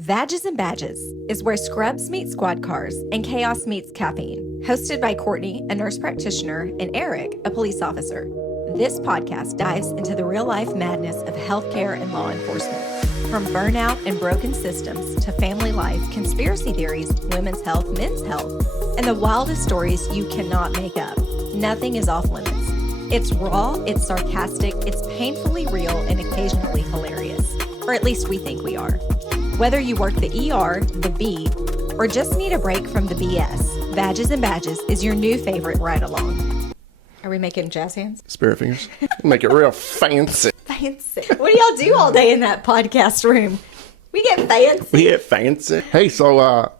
Vages and Badges is where scrubs meet squad cars and chaos meets caffeine. Hosted by Courtney, a nurse practitioner, and Eric, a police officer. This podcast dives into the real-life madness of healthcare and law enforcement. From burnout and broken systems to family life, conspiracy theories, women's health, men's health, and the wildest stories you cannot make up. Nothing is off limits. It's raw, it's sarcastic, it's painfully real, and occasionally hilarious. Or at least we think we are. Whether you work the ER, the beat, or just need a break from the BS, Vages and Badges is your new favorite ride-along. Are we making jazz hands? Spirit fingers. Make it real fancy. Fancy. What do y'all do all day in that podcast room? We get fancy. We get fancy. Hey, so,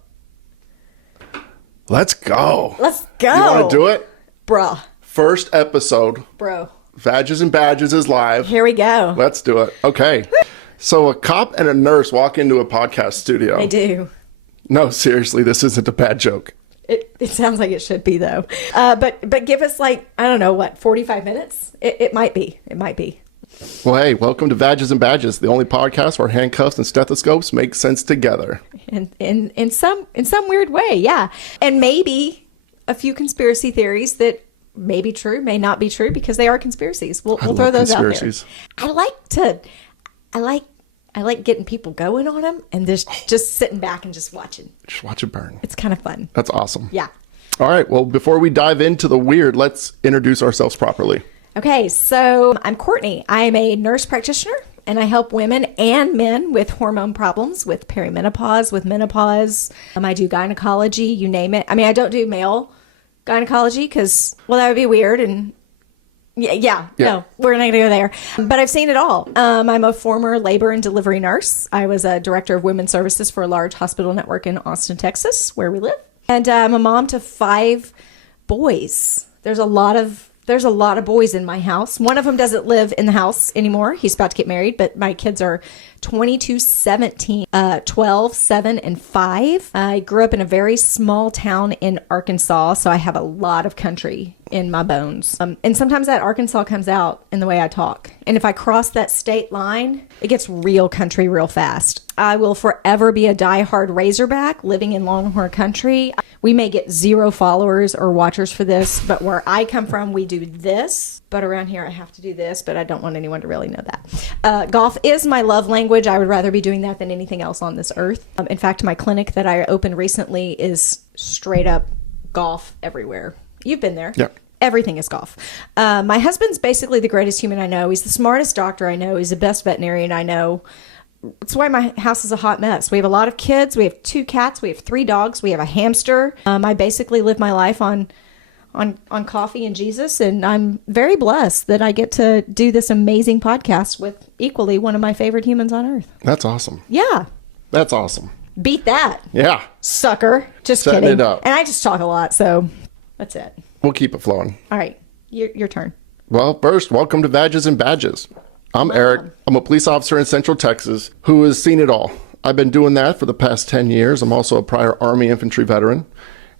let's go. Let's go. You want to do it? Bruh. First episode. Bro. Vages and Badges is live. Here we go. Let's do it. Okay. So a cop and a nurse walk into a podcast studio. They do. No, seriously, this isn't a bad joke. It sounds like it should be, though. But give us, like, I don't know, what, 45 minutes? It might be. It might be. Well, hey, welcome to Vages and Badges, the only podcast where handcuffs and stethoscopes make sense together. In some weird way, yeah. And maybe a few conspiracy theories that may be true, may not be true, because they are conspiracies. We'll throw those out there. I like getting people going on them and just sitting back and just watching. Just watch it burn. It's kind of fun. That's awesome. Yeah. All right. Well, before we dive into the weird, let's introduce ourselves properly. Okay. So I'm Courtney. I am a nurse practitioner and I help women and men with hormone problems, with perimenopause, with menopause. I do gynecology, you name it. I mean, I don't do male gynecology because, well, that would be weird. And Yeah. No, we're not going to go there. But I've seen it all. I'm a former labor and delivery nurse. I was a director of women's services for a large hospital network in Austin, Texas, where we live. And I'm a mom to 5 boys. There's a lot of boys in my house. One of them doesn't live in the house anymore. He's about to get married, but my kids are 22, 17, 12, 7, and 5. I grew up in a very small town in Arkansas, so I have a lot of country in my bones. And sometimes that Arkansas comes out in the way I talk. And if I cross that state line, it gets real country real fast. I will forever be a diehard Razorback living in Longhorn country. We may get 0 followers or watchers for this, but where I come from, we do this. But around here, I have to do this, but I don't want anyone to really know that. Golf is my love language. I would rather be doing that than anything else on this earth. In fact, my clinic that I opened recently is straight up golf everywhere. You've been there. Yeah. Everything is golf. My husband's basically the greatest human I know. He's the smartest doctor I know. He's the best veterinarian I know. That's why my house is a hot mess. We have a lot of kids. We have 2 cats. We have 3 dogs. We have a hamster. I basically live my life on coffee and Jesus, and I'm very blessed that I get to do this amazing podcast with equally one of my favorite humans on earth. That's awesome. Yeah. That's awesome. Beat that. Yeah. Sucker. Just Setting kidding. it up. And I just talk a lot, so that's it. We'll keep it flowing. All right. Your turn. Well, first, welcome to Vages and Badges. I'm Eric. I'm a police officer in Central Texas who has seen it all. I've been doing that for the past 10 years. I'm also a prior Army infantry veteran.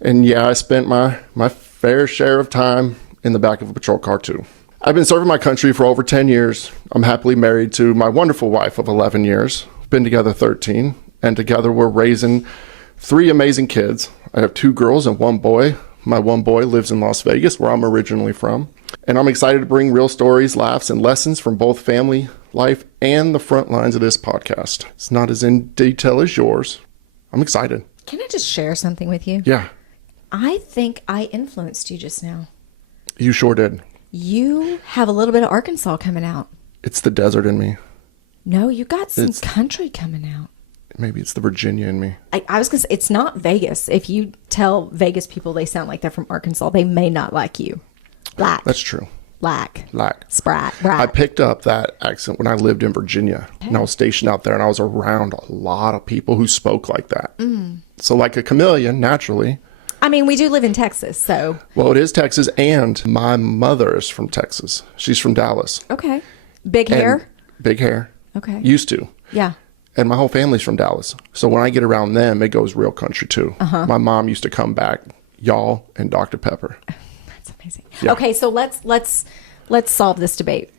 And yeah, I spent my fair share of time in the back of a patrol car too. I've been serving my country for over 10 years. I'm happily married to my wonderful wife of 11 years. Been together 13. And together we're raising 3 amazing kids. I have 2 girls and 1 boy. My 1 boy lives in Las Vegas, where I'm originally from. And I'm excited to bring real stories, laughs, and lessons from both family, life, and the front lines of this podcast. It's not as in detail as yours. I'm excited. Can I just share something with you? Yeah. I think I influenced you just now. You sure did. You have a little bit of Arkansas coming out. It's the desert in me. No, you got some country coming out. Maybe it's the Virginia in me. I was going to say, it's not Vegas. If you tell Vegas people they sound like they're from Arkansas, they may not like you. Black. That's true. Black. Sprat. Brat. I picked up that accent when I lived in Virginia. Okay. And I was stationed out there, and I was around a lot of people who spoke like that. So like a chameleon, naturally. I mean, we do live in Texas, so. Well, it is Texas, and my mother is from Texas. She's from Dallas. Okay. Big hair? Big hair. Okay. Used to. Yeah. And my whole family's from Dallas. So when I get around them, it goes real country too. My mom used to come back, y'all and Dr. Pepper. That's amazing. Yeah. Okay, so let's solve this debate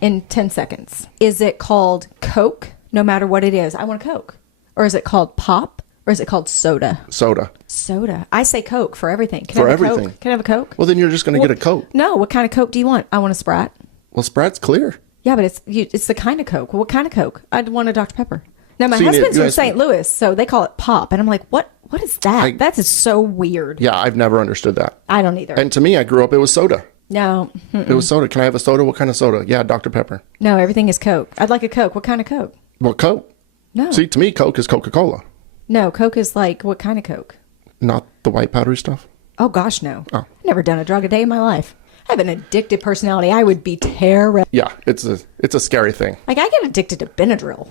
in 10 seconds. Is it called Coke, no matter what it is? I want a Coke. Or is it called pop? Or is it called soda? Soda. Soda. I say Coke for everything. Can For I have everything. A Coke? Can I have a Coke? Well, then you're just going to get a Coke. No. What kind of Coke do you want? I want a Sprite. Well, Sprite's clear. Yeah, but it's the kind of Coke. Well, what kind of Coke? I'd want a Dr. Pepper. Now, my So husband's you from asked St. me. Louis, so they call it pop. And I'm like, what is that? That is so weird. Yeah, I've never understood that. I don't either. And to me, I grew up, it was soda. No. It was soda. Can I have a soda? What kind of soda? Yeah, Dr. Pepper. No, everything is Coke. I'd like a Coke. What kind of Coke? Well, Coke. No. See, to me, Coke is Coca-Cola. No, Coke is like, what kind of Coke? Not the white powdery stuff. Oh, gosh, no. Oh. I've never done a drug a day in my life. I have an addictive personality. I would be terrible. Yeah, it's a scary thing. Like, I get addicted to Benadryl.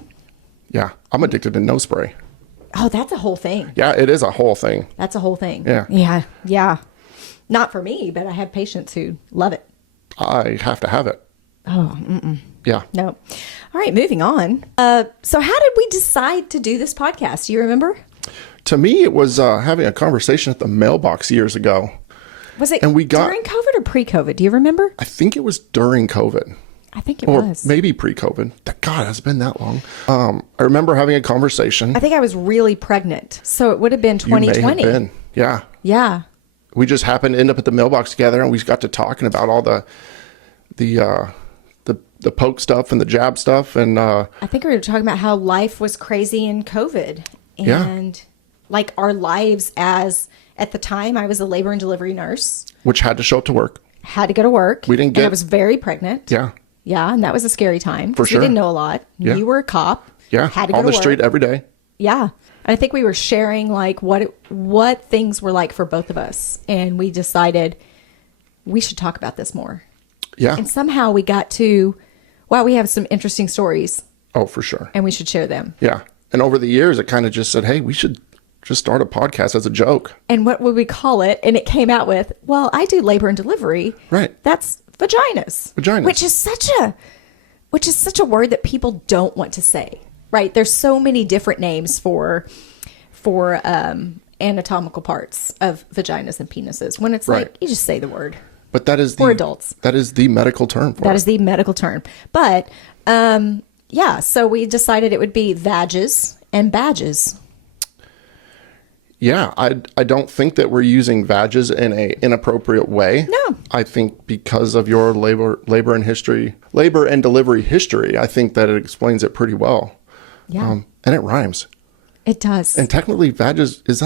Yeah, I'm addicted to no spray. Oh, that's a whole thing. Yeah, it is a whole thing. That's a whole thing. Yeah. Yeah. Yeah. Not for me, but I have patients who love it. I have to have it. Oh, Yeah. no. All right, moving on. So how did we decide to do this podcast? Do you remember? To me, it was having a conversation at the mailbox years ago. Was it And we got- during COVID or pre-COVID? Do you remember? I think it was during COVID. I think it Or was. maybe pre-COVID. God, it's been that long. I remember having a conversation. I think I was really pregnant. So it would have been You may have 2020. been. Yeah. Yeah. We just happened to end up at the mailbox together, and we got to talking about all the poke stuff and the jab stuff, and I think we were talking about how life was crazy in COVID. Yeah. And like our lives at the time, I was a labor and delivery nurse, which had to show up to work. had to go to work. We didn't And I get- was very pregnant. Yeah. Yeah, and that was a scary time. For 'cause sure. We didn't know a lot. Yeah. You were a cop. Yeah. Had to go On to the work. street every day. Yeah. And I think we were sharing like what things were like for both of us. And we decided we should talk about this more. Yeah. And somehow we got to, wow, we have some interesting stories Oh, for sure. and we should share them. Yeah. And over the years, it kind of just said, hey, we should just start a podcast as a joke. And what would we call it? And it came out with, well, I do labor and delivery. Right. That's vaginas. Vaginas. Which is such a word that people don't want to say. Right? There's so many different names for anatomical parts of vaginas and penises. When it's Right. like you just say the word. But that is For adults. That is the medical term for That it. is the medical term. But yeah, so we decided it would be Vages and Badges. Yeah, I don't think that we're using Vages in a inappropriate way. No. I think because of your labor and delivery history, I think that it explains it pretty well. Yeah. And it rhymes. It does. And technically, Vages that's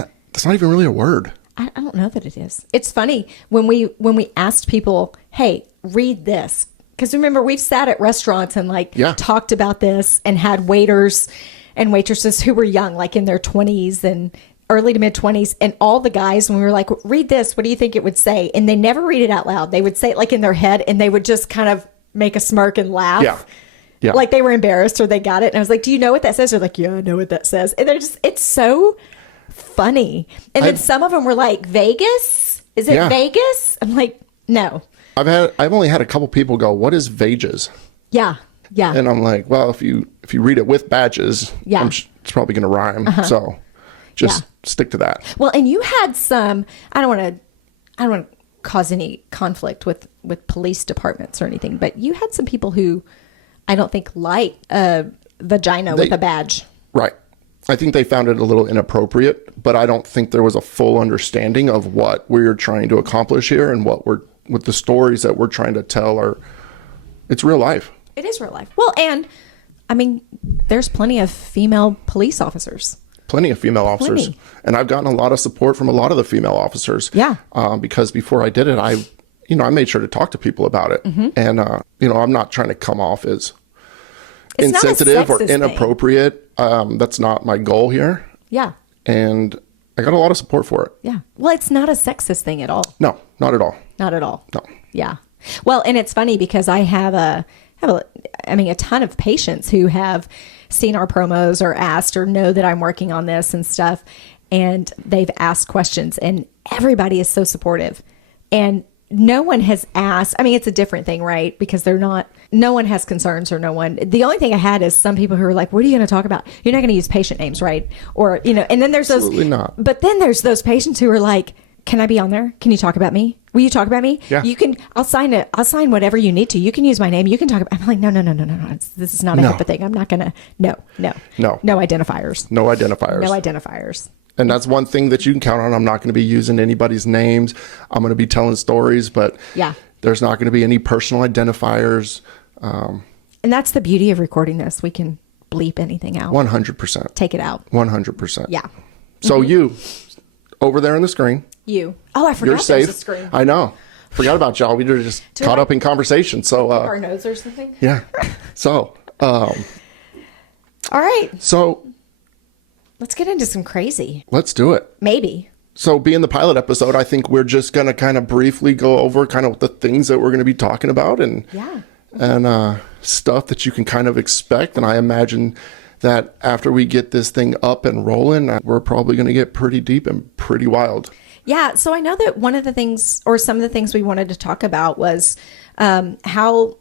not even really a word. I don't know that it is. It's funny when we asked people, hey, read this. Because remember, we've sat at restaurants and Yeah. talked about this and had waiters and waitresses who were young, like in their 20s and early to mid 20s. And all the guys, when we were like, read this, what do you think it would say? And they never read it out loud. They would say it like in their head and they would just kind of make a smirk and laugh. Yeah. Yeah. Like they were embarrassed or they got it. And I was like, do you know what that says? They're like, yeah, I know what that says. And it's so funny. And then some of them were like, Vegas? Is it Yeah. Vegas? I'm like, no. I've only had a couple people go, what is Vages? Yeah. Yeah. And I'm like, well, if you read it with badges, Yeah. it's probably going to rhyme. So just Yeah. stick to that. Well, and you had some, I don't want to cause any conflict with police departments or anything, but you had some people who I don't think like a vagina with a badge. Right. I think they found it a little inappropriate, but I don't think there was a full understanding of what we're trying to accomplish here and with the stories that we're trying to tell it's real life. It is real life. Well, and I mean, there's plenty of female police officers. Plenty of female officers. Plenty. And I've gotten a lot of support from a lot of the female officers. Yeah. Because before I did it, I made sure to talk to people about it. Mm-hmm. And, I'm not trying to come off as It's not a insensitive or sexist thing. inappropriate. That's not my goal here. Yeah. And I got a lot of support for it. Yeah. Well, it's not a sexist thing at all. No, not at all. Not at all. No. Yeah. Well, and it's funny because I have a ton of patients who have seen our promos or asked or know that I'm working on this and stuff. And they've asked questions and everybody is so supportive. And no one has asked. I mean, it's a different thing, right? Because no one has concerns or no one. The only thing I had is some people who are like, what are you going to talk about? You're not going to use patient names, right? Or, and then there's Absolutely not. But then there's those patients who are like, can I be on there? Can you talk about me? Will you talk about me? Yeah. You can, I'll sign whatever you need to. You can use my name. You can talk about, I'm like, no. This is not a HIPAA thing. I'm not going to, no identifiers. No identifiers. No identifiers. And that's one thing that you can count on. I'm not going to be using anybody's names. I'm going to be telling stories, but there's not going to be any personal identifiers. And that's the beauty of recording this. We can bleep anything out. 100%. Take it out. 100%. Yeah. So you, over there on the screen. You. Oh, I forgot You're safe. There's a screen. I know. Forgot about y'all. We were just caught up in conversation. So, our nose or something. Yeah. So, all right. So, let's get into some crazy. Let's do it. Maybe. So, being the pilot episode, I think we're just going to kind of briefly go over kind of the things that we're going to be talking about and stuff that you can kind of expect. And I imagine that after we get this thing up and rolling, we're probably going to get pretty deep and pretty wild. Yeah. So I know that one of the things, or some of the things we wanted to talk about was how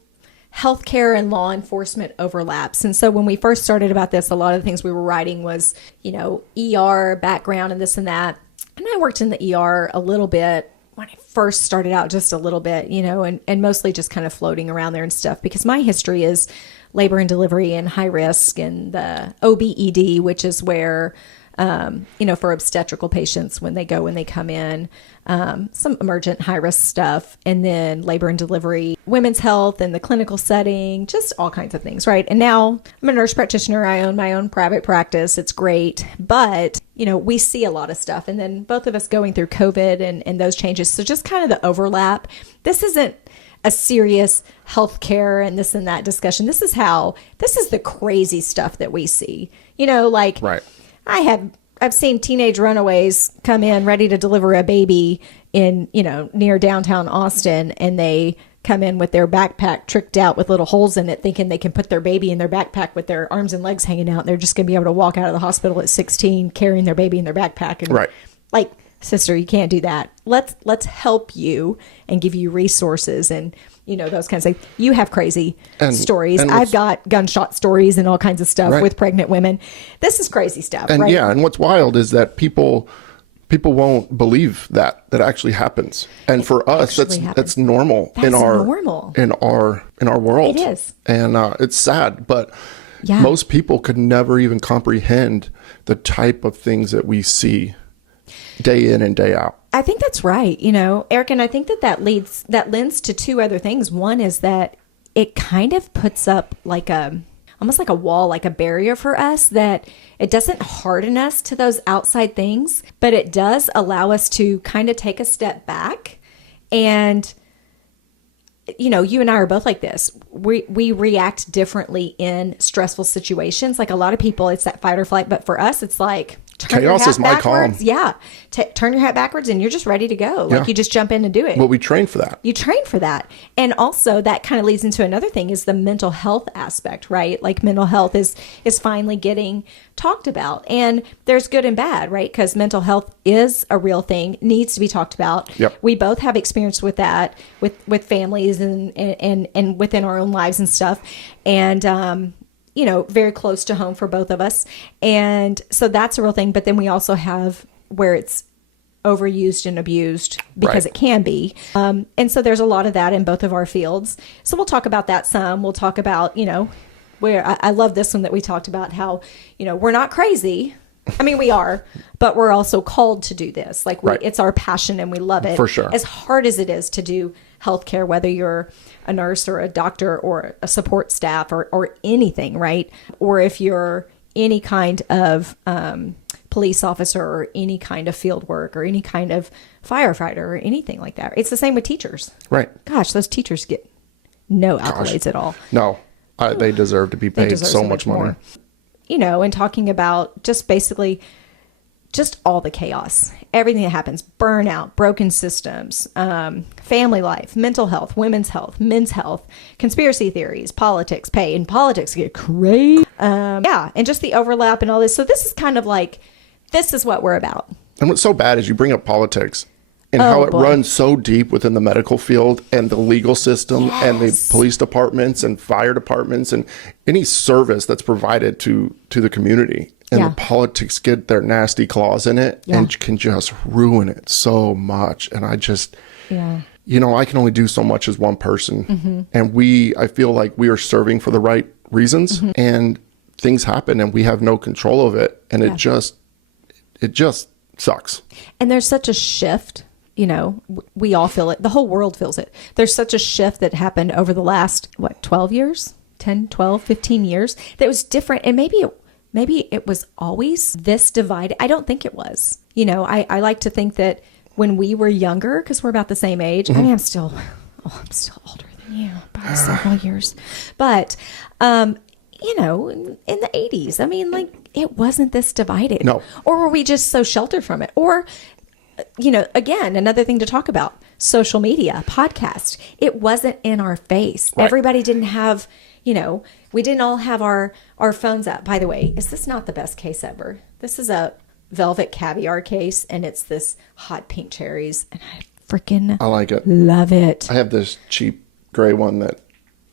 healthcare and law enforcement overlaps. And so when we first started about this, a lot of the things we were writing was, ER background and this and that. And I worked in the ER a little bit when I first started out, just a little bit, and mostly just kind of floating around there and stuff, because my history is labor and delivery and high risk and the OBED, which is where, for obstetrical patients when they come in, some emergent high risk stuff, and then labor and delivery, women's health and the clinical setting, just all kinds of things, right? And now I'm a nurse practitioner. I own my own private practice. It's great. But, we see a lot of stuff. And then both of us going through COVID and those changes. So just kind of the overlap. This isn't a serious healthcare and this and that discussion. This is the crazy stuff that we see, Right. I've seen teenage runaways come in ready to deliver a baby in, near downtown Austin, and they come in with their backpack tricked out with little holes in it, thinking they can put their baby in their backpack with their arms and legs hanging out. And they're just going to be able to walk out of the hospital at 16 carrying their baby in their backpack. And like, sister, you can't do that. Let's help you and give you resources and, those kinds of things. You have crazy stories. And I've got gunshot stories and all kinds of stuff with pregnant women. This is crazy stuff. And right? and what's wild is that people won't believe that actually happens. And for us, that's normal in our world. It is. And it's sad, but most people could never even comprehend the type of things that we see day in and day out. I think that's right. Eric, and I think that lends to two other things. One is that it kind of puts up almost like a wall, like a barrier for us, that it doesn't harden us to those outside things, but it does allow us to kind of take a step back. And, you and I are both like this. We react differently in stressful situations. Like a lot of people, it's that fight or flight, but for us, it's like, chaos is my calm. Yeah. Turn your hat backwards and you're just ready to go. Like you just jump in and do it. Well, we train for that. You train for that. And also that kind of leads into another thing is the mental health aspect, right? Like mental health is finally getting talked about, and there's good and bad, right? Because mental health is a real thing, needs to be talked about. Yep. We both have experience with that, with families and within our own lives and stuff. And, very close to home for both of us. And so that's a real thing. But then we also have where it's overused and abused because it can be. And so there's a lot of that in both of our fields. So we'll talk about that some. We'll talk about, where I love this one that we talked about how, we're not crazy. I mean, we are, but we're also called to do this. Like it's our passion and we love it. For sure. As hard as it is to do healthcare, whether you're a nurse or a doctor or a support staff or anything, right? Or if you're any kind of police officer or any kind of field work or any kind of firefighter or anything like that. It's the same with teachers. Right. Gosh, those teachers get no accolades at all. No, they deserve to be paid so much money. More. And talking about just basically just all the chaos, everything that happens, burnout, broken systems, family life, mental health, women's health, men's health, conspiracy theories, politics, pay, and politics get crazy. And just the overlap and all this. So this is kind of like, this is what we're about. And what's so bad is you bring up politics and how it runs so deep within the medical field and the legal system and the police departments and fire departments and any service that's provided to the community. And Yeah. the politics get their nasty claws in it Yeah. and can just ruin it so much. And I just, Yeah. I can only do so much as one person. And I feel like we are serving for the right reasons, and things happen and we have no control of it. And it just sucks. And there's such a shift, we all feel it. The whole world feels it. There's such a shift that happened over the last, 12 years, 10, 12, 15 years that was different. And maybe it was always this divided. I don't think it was. I like to think that when we were younger, because we're about the same age. I mean, I'm still older than you by several years. But, in the 80s, I mean, it wasn't this divided. No. Or were we just so sheltered from it? Or, again, another thing to talk about, social media, podcast. It wasn't in our face. Right. Everybody didn't have, we didn't all have our phones up. By the way, is this not the best case ever? This is a velvet caviar case, and it's this hot pink cherries, and I like it. love it. I have this cheap gray one that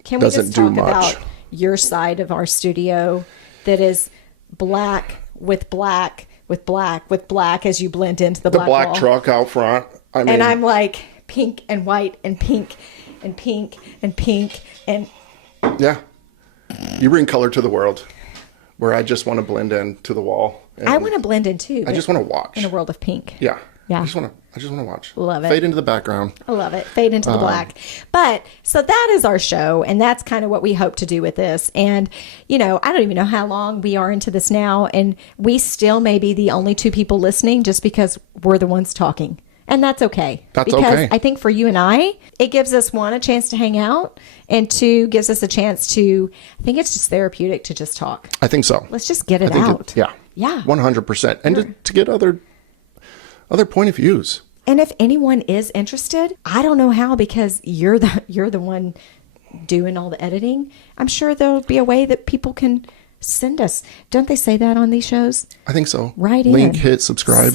Can we doesn't just do talk much. about your side of our studio that is black with black with black with black as you blend into the The black black wall. truck out front. I mean, And I'm like pink and white and pink and pink and pink and yeah, you bring color to the world where I just want to blend in to the wall. And I want to blend in too. I just want to watch. in a world of pink. Yeah. Yeah. I just want to watch. Love it. Fade into the background. I love it. Fade into the black. But so that is our show. And that's kind of what we hope to do with this. And, I don't even know how long we are into this now. And we still may be the only two people listening just because we're the ones talking. And that's okay. That's because okay. I think for you and I, it gives us one, a chance to hang out. And two, gives us a chance to, I think it's just therapeutic to just talk. I think so. Let's just get it I think out. yeah. Yeah. 100%. And to get other point of views. And if anyone is interested, I don't know how, because you're the one doing all the editing. I'm sure there'll be a way that people can send us. Don't they say that on these shows? I think so. Right in. Link, hit, subscribe.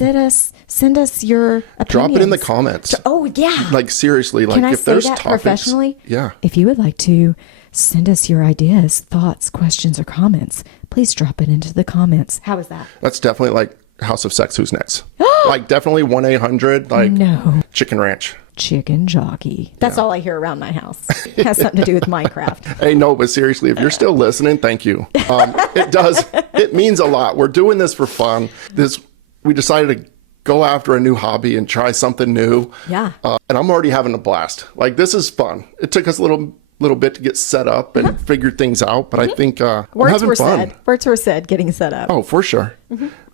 Send us your opinions. Drop it in the comments. Oh yeah. Like seriously, like Can I if say there's that topics. professionally? Yeah. If you would like to send us your ideas, thoughts, questions, or comments, please drop it into the comments. How is that? That's definitely like House of Sex, Who's Next? Like definitely 1-800 like No. Chicken Ranch. Chicken jockey. That's all I hear around my house. It has something to do with Minecraft. Hey, no, but seriously, if you're still listening, thank you. It means a lot. We're doing this for fun. We decided to go after a new hobby and try something new. Yeah. And I'm already having a blast. Like, this is fun. It took us a little bit to get set up and figure things out, but I think I'm having fun. Words were said getting set up. Oh, for sure.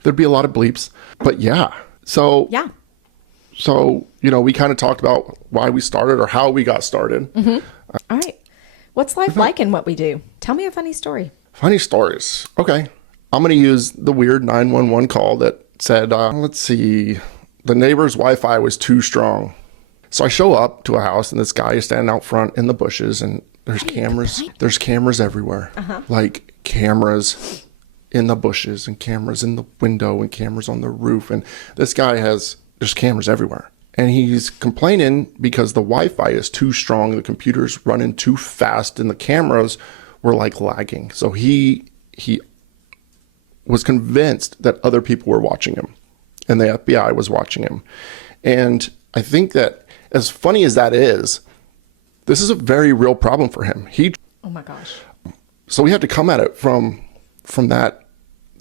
There'd be a lot of bleeps, but yeah. So Yeah. So, we kind of talked about why we started or how we got started. All right. What's life like in what we do? Tell me a funny story. Funny stories. Okay. I'm going to use the weird 911 call that said, let's see, the neighbor's Wi-Fi was too strong. So I show up to a house and this guy is standing out front in the bushes and there's cameras. There's cameras everywhere. Like cameras in the bushes and cameras in the window and cameras on the roof. And this guy there's cameras everywhere. And he's complaining because the Wi-Fi is too strong. The computer's running too fast and the cameras were like lagging. So he was convinced that other people were watching him and the FBI was watching him. And I think that as funny as that is, this is a very real problem for him. Oh my gosh. So we have to come at it from that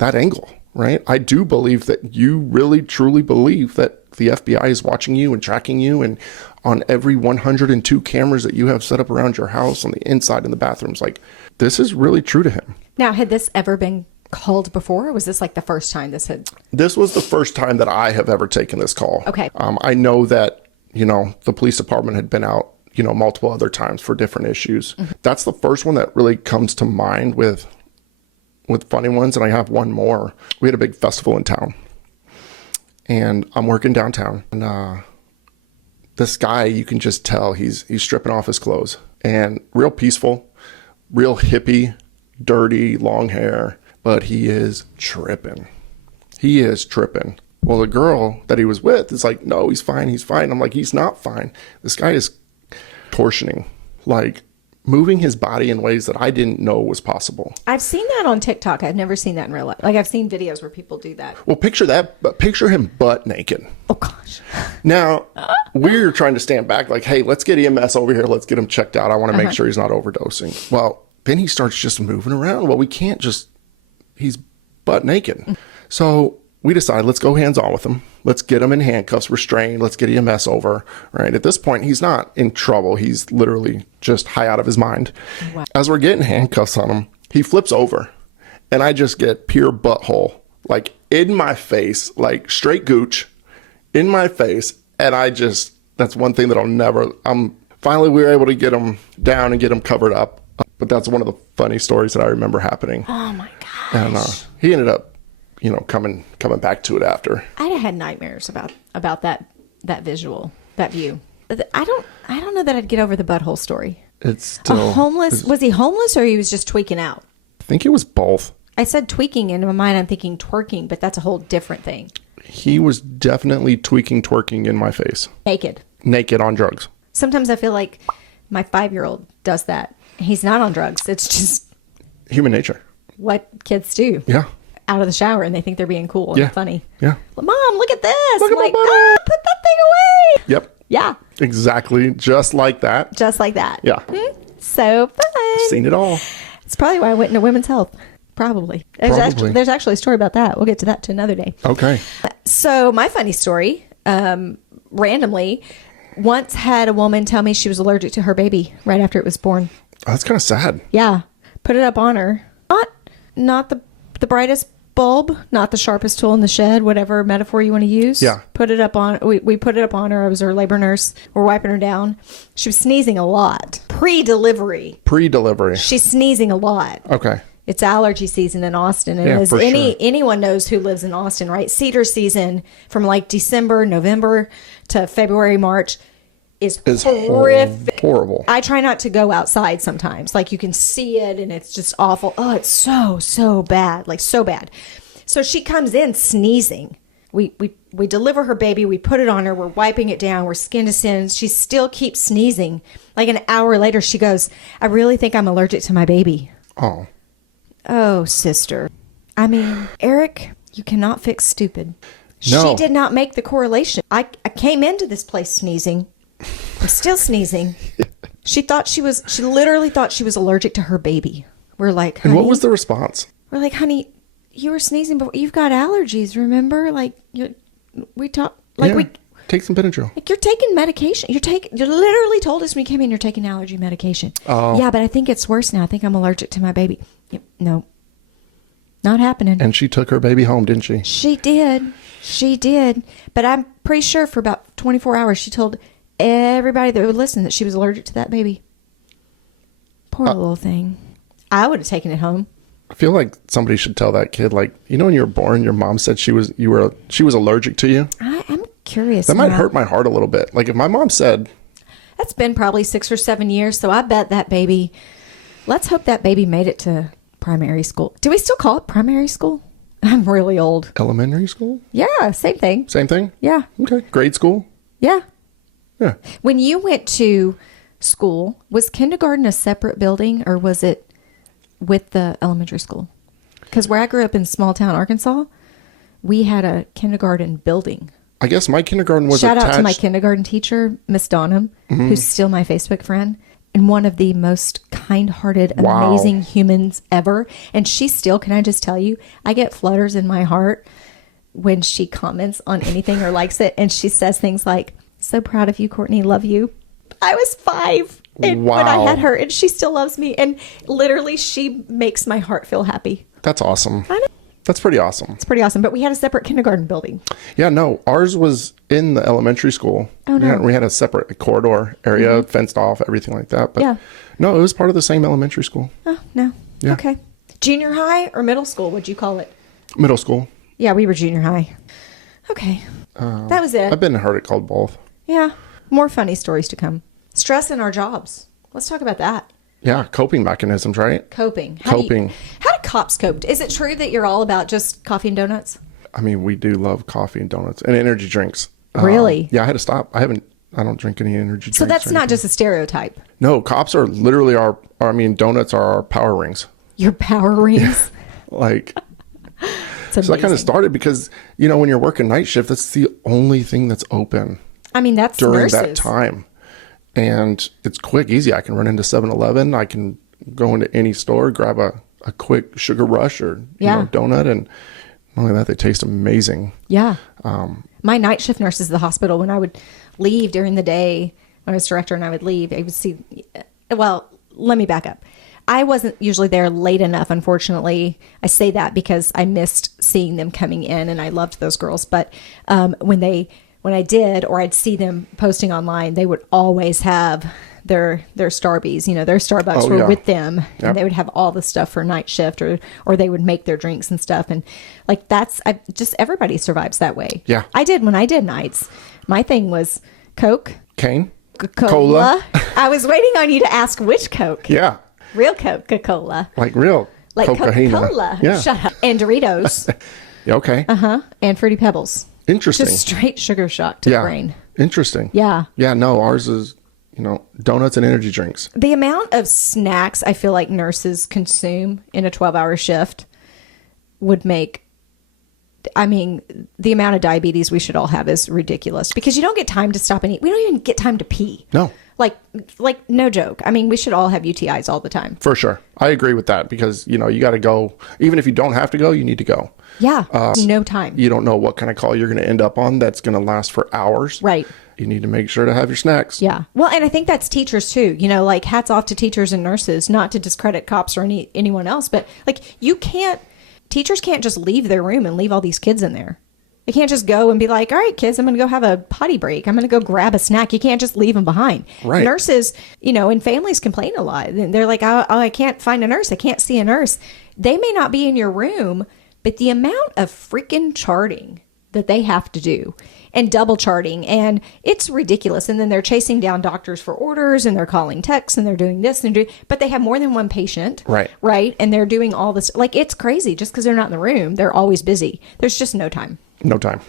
angle, right? I do believe that you really truly believe that the FBI is watching you and tracking you, and on every 102 cameras that you have set up around your house, on the inside in the bathrooms. Like, this is really true to him. Now, had this ever been called before, or was this like the first time this had? This was the first time that I have ever taken this call. Okay. I know that, the police department had been out, multiple other times for different issues. That's the first one that really comes to mind with funny ones. And I have one more. We had a big festival in town and I'm working downtown, and this guy, you can just tell he's stripping off his clothes, and real peaceful, real hippie, dirty, long hair, but he is tripping. He is tripping. Well, the girl that he was with is like, no, he's fine. I'm like, he's not fine. This guy is torsioning, like moving his body in ways that I didn't know was possible. I've seen that on TikTok. I've never seen that in real life. Like, I've seen videos where people do that. Well, picture that, but picture him butt naked. Oh, gosh. Now, we're trying to stand back like, hey, let's get EMS over here. Let's get him checked out. I want to make sure he's not overdosing. Well, then he starts just moving around. Well, we can't just, he's butt naked. So we decide, let's go hands on with him. Let's get him in handcuffs, restrained. Let's get EMS over, right? At this point, he's not in trouble. He's literally just high out of his mind. Wow. As we're getting handcuffs on him, he flips over, and I just get pure butthole, like in my face, like straight gooch in my face. And that's one thing that finally we were able to get him down and get him covered up. But that's one of the funny stories that I remember happening. Oh my gosh. And he ended up, coming back to it after. I had nightmares about that visual, that view. I don't know that I'd get over the butthole story. It's still was he homeless or he was just tweaking out? I think it was both. I said tweaking, and in my mind I'm thinking twerking, but that's a whole different thing. He was definitely twerking in my face. Naked on drugs. Sometimes I feel like my 5-year-old does that. He's not on drugs. It's just human nature. What kids do. Yeah. Out of the shower and they think they're being cool and funny. Yeah. Well, Mom, look at this. Look I'm at like, my butt. put that thing away. Yep. Yeah. Exactly. Just like that. Just like that. Yeah. So fun. I've seen it all. It's probably why I went into women's health. Probably. There's actually a story about that. We'll get to that another day. Okay. So my funny story, randomly, once had a woman tell me she was allergic to her baby right after it was born. Oh, that's kind of sad. Yeah. Put it up on her. Not the brightest bulb, not the sharpest tool in the shed, whatever metaphor you want to use. Yeah. Put it up on, we put it up on her. I was her labor nurse. We're wiping her down. She was sneezing a lot. Pre-delivery. She's sneezing a lot. Okay. It's allergy season in Austin. And as anyone knows who lives in Austin, right? Cedar season from like December, November to February, March is horrific. Horrible. I try not to go outside sometimes. Like, you can see it and it's just awful. Oh, it's so bad. Like, so bad. So she comes in sneezing. We deliver her baby. We put it on her. We're wiping it down. We're skin to skin. She still keeps sneezing. Like, an hour later, she goes, I really think I'm allergic to my baby. Oh, sister. I mean, Eric, you cannot fix stupid. No. She did not make the correlation. I came into this place sneezing. I'm still sneezing. She literally thought she was allergic to her baby. We're like, honey. And what was the response? We're like, honey, you were sneezing, but you've got allergies, remember? Like, take some Benadryl. Like, you're taking medication. You literally told us when you came in, you're taking allergy medication. Oh. Yeah, but I think it's worse now. I think I'm allergic to my baby. Yep, no. Not happening. And she took her baby home, didn't she? She did. But I'm pretty sure for about 24 hours, she told everybody that would listen that she was allergic to that baby. Poor little thing. I would have taken it home. I feel like somebody should tell that kid, like, when you were born, your mom said she was allergic to you. I'm curious. That might hurt my heart a little bit. Like, if my mom said. That's been probably 6 or 7 years. So I bet that baby, let's hope that baby made it to primary school. Do we still call it primary school? I'm really old. Elementary school? Yeah, same thing. Same thing? Yeah. Okay. Grade school? Yeah. Yeah. When you went to school, was kindergarten a separate building or was it with the elementary school? Because where I grew up in small town Arkansas, we had a kindergarten building. I guess my kindergarten was attached. Shout out to my kindergarten teacher, Miss Donham, who's still my Facebook friend and one of the most kind-hearted, amazing humans ever. And she still, can I just tell you, I get flutters in my heart when she comments on anything or likes it. And she says things like, so proud of you, Courtney, love you. I was 5 when I had her, and she still loves me. And literally, she makes my heart feel happy. That's awesome. I know. That's pretty awesome. It's pretty awesome. But we had a separate kindergarten building. Yeah, no. Ours was in the elementary school. Oh, no. We had a separate corridor area, fenced off, everything like that. But no, it was part of the same elementary school. Oh, no. Yeah. Okay. Junior high or middle school, what'd you call it? Middle school. Yeah, we were junior high. Okay. That was it. I've heard it called both. Yeah. More funny stories to come. Stress in our jobs. Let's talk about that. Yeah, coping mechanisms, right? Coping. How do cops cope? Is it true that you're all about just coffee and donuts? I mean, we do love coffee and donuts and energy drinks. Really? Yeah, I had to stop. I haven't I don't drink any energy drinks. So that's or not anything. just a stereotype. No, cops are literally donuts are our power rings. Your power rings. Like, It's so that kind of amazing. started because, when you're working night shift, that's the only thing that's open I mean, that's during nurses. that time. And it's quick, easy. I can run into 7-Eleven. I can go into any store, grab a quick sugar rush or donut. And not only that, they taste amazing. Yeah. My night shift nurses at the hospital, when I would leave during the day, when I was director and I would leave, I would see, well, let me back up. I wasn't usually there late enough, unfortunately. I say that because I missed seeing them coming in and I loved those girls. But when I did, or I'd see them posting online, they would always have their Starbies, their Starbucks were with them. Yep. And they would have all the stuff for night shift, or they would make their drinks and stuff. And like, just everybody survives that way. Yeah. I did when I did nights. My thing was Coke, Cane? Cola. I was waiting on you to ask which Coke. Yeah. Real Coca-Cola. Like real Like Coca-Cola. Coca-Cola. Yeah. Shut up. And Doritos. Yeah, okay. And Fruity Pebbles. Interesting. Just straight sugar shock to the brain. Interesting. Yeah. Yeah, no, ours is, donuts and energy drinks. The amount of snacks I feel like nurses consume in a 12-hour shift would make, the amount of diabetes we should all have is ridiculous, because you don't get time to stop and eat. We don't even get time to pee. No. Like no joke. We should all have UTIs all the time. For sure. I agree with that because, you got to go. Even if you don't have to go, you need to go. Yeah. No time. You don't know what kind of call you're going to end up on that's going to last for hours. Right. You need to make sure to have your snacks. Yeah. Well, and I think that's teachers too. Like, hats off to teachers and nurses, not to discredit cops or anyone else, but like, teachers can't just leave their room and leave all these kids in there. They can't just go and be like, all right, kids, I'm going to go have a potty break. I'm going to go grab a snack. You can't just leave them behind. Right. Nurses, and families complain a lot. They're like, oh, I can't find a nurse. I can't see a nurse. They may not be in your room, but the amount of freaking charting that they have to do, and double charting, and it's ridiculous. And then they're chasing down doctors for orders, and they're calling texts, and they're doing this and but they have more than one patient. Right. And they're doing all this. Like, it's crazy. Just because they're not in the room, they're always busy. There's just no time. No time.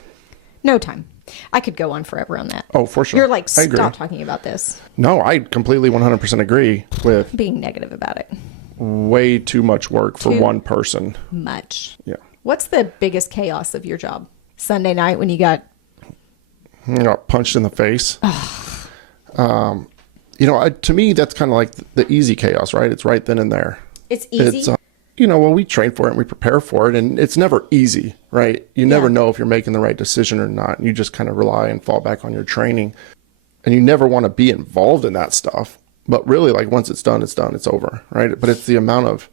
No time. I could go on forever on that. Oh, for sure. You're like, I agree. stop talking about this. No, I completely 100% agree with Being negative about it. way too much work for one person. Much. Yeah. What's the biggest chaos of your job? Sunday night when you got Punched in the face. To me, that's kind of like the easy chaos, right? It's right then and there. It's easy. It's, we train for it and we prepare for it, and it's never easy, right? You never know if you're making the right decision or not. You just kind of rely and fall back on your training, and you never want to be involved in that stuff. But really, like, once it's done, it's over, right? But it's the amount of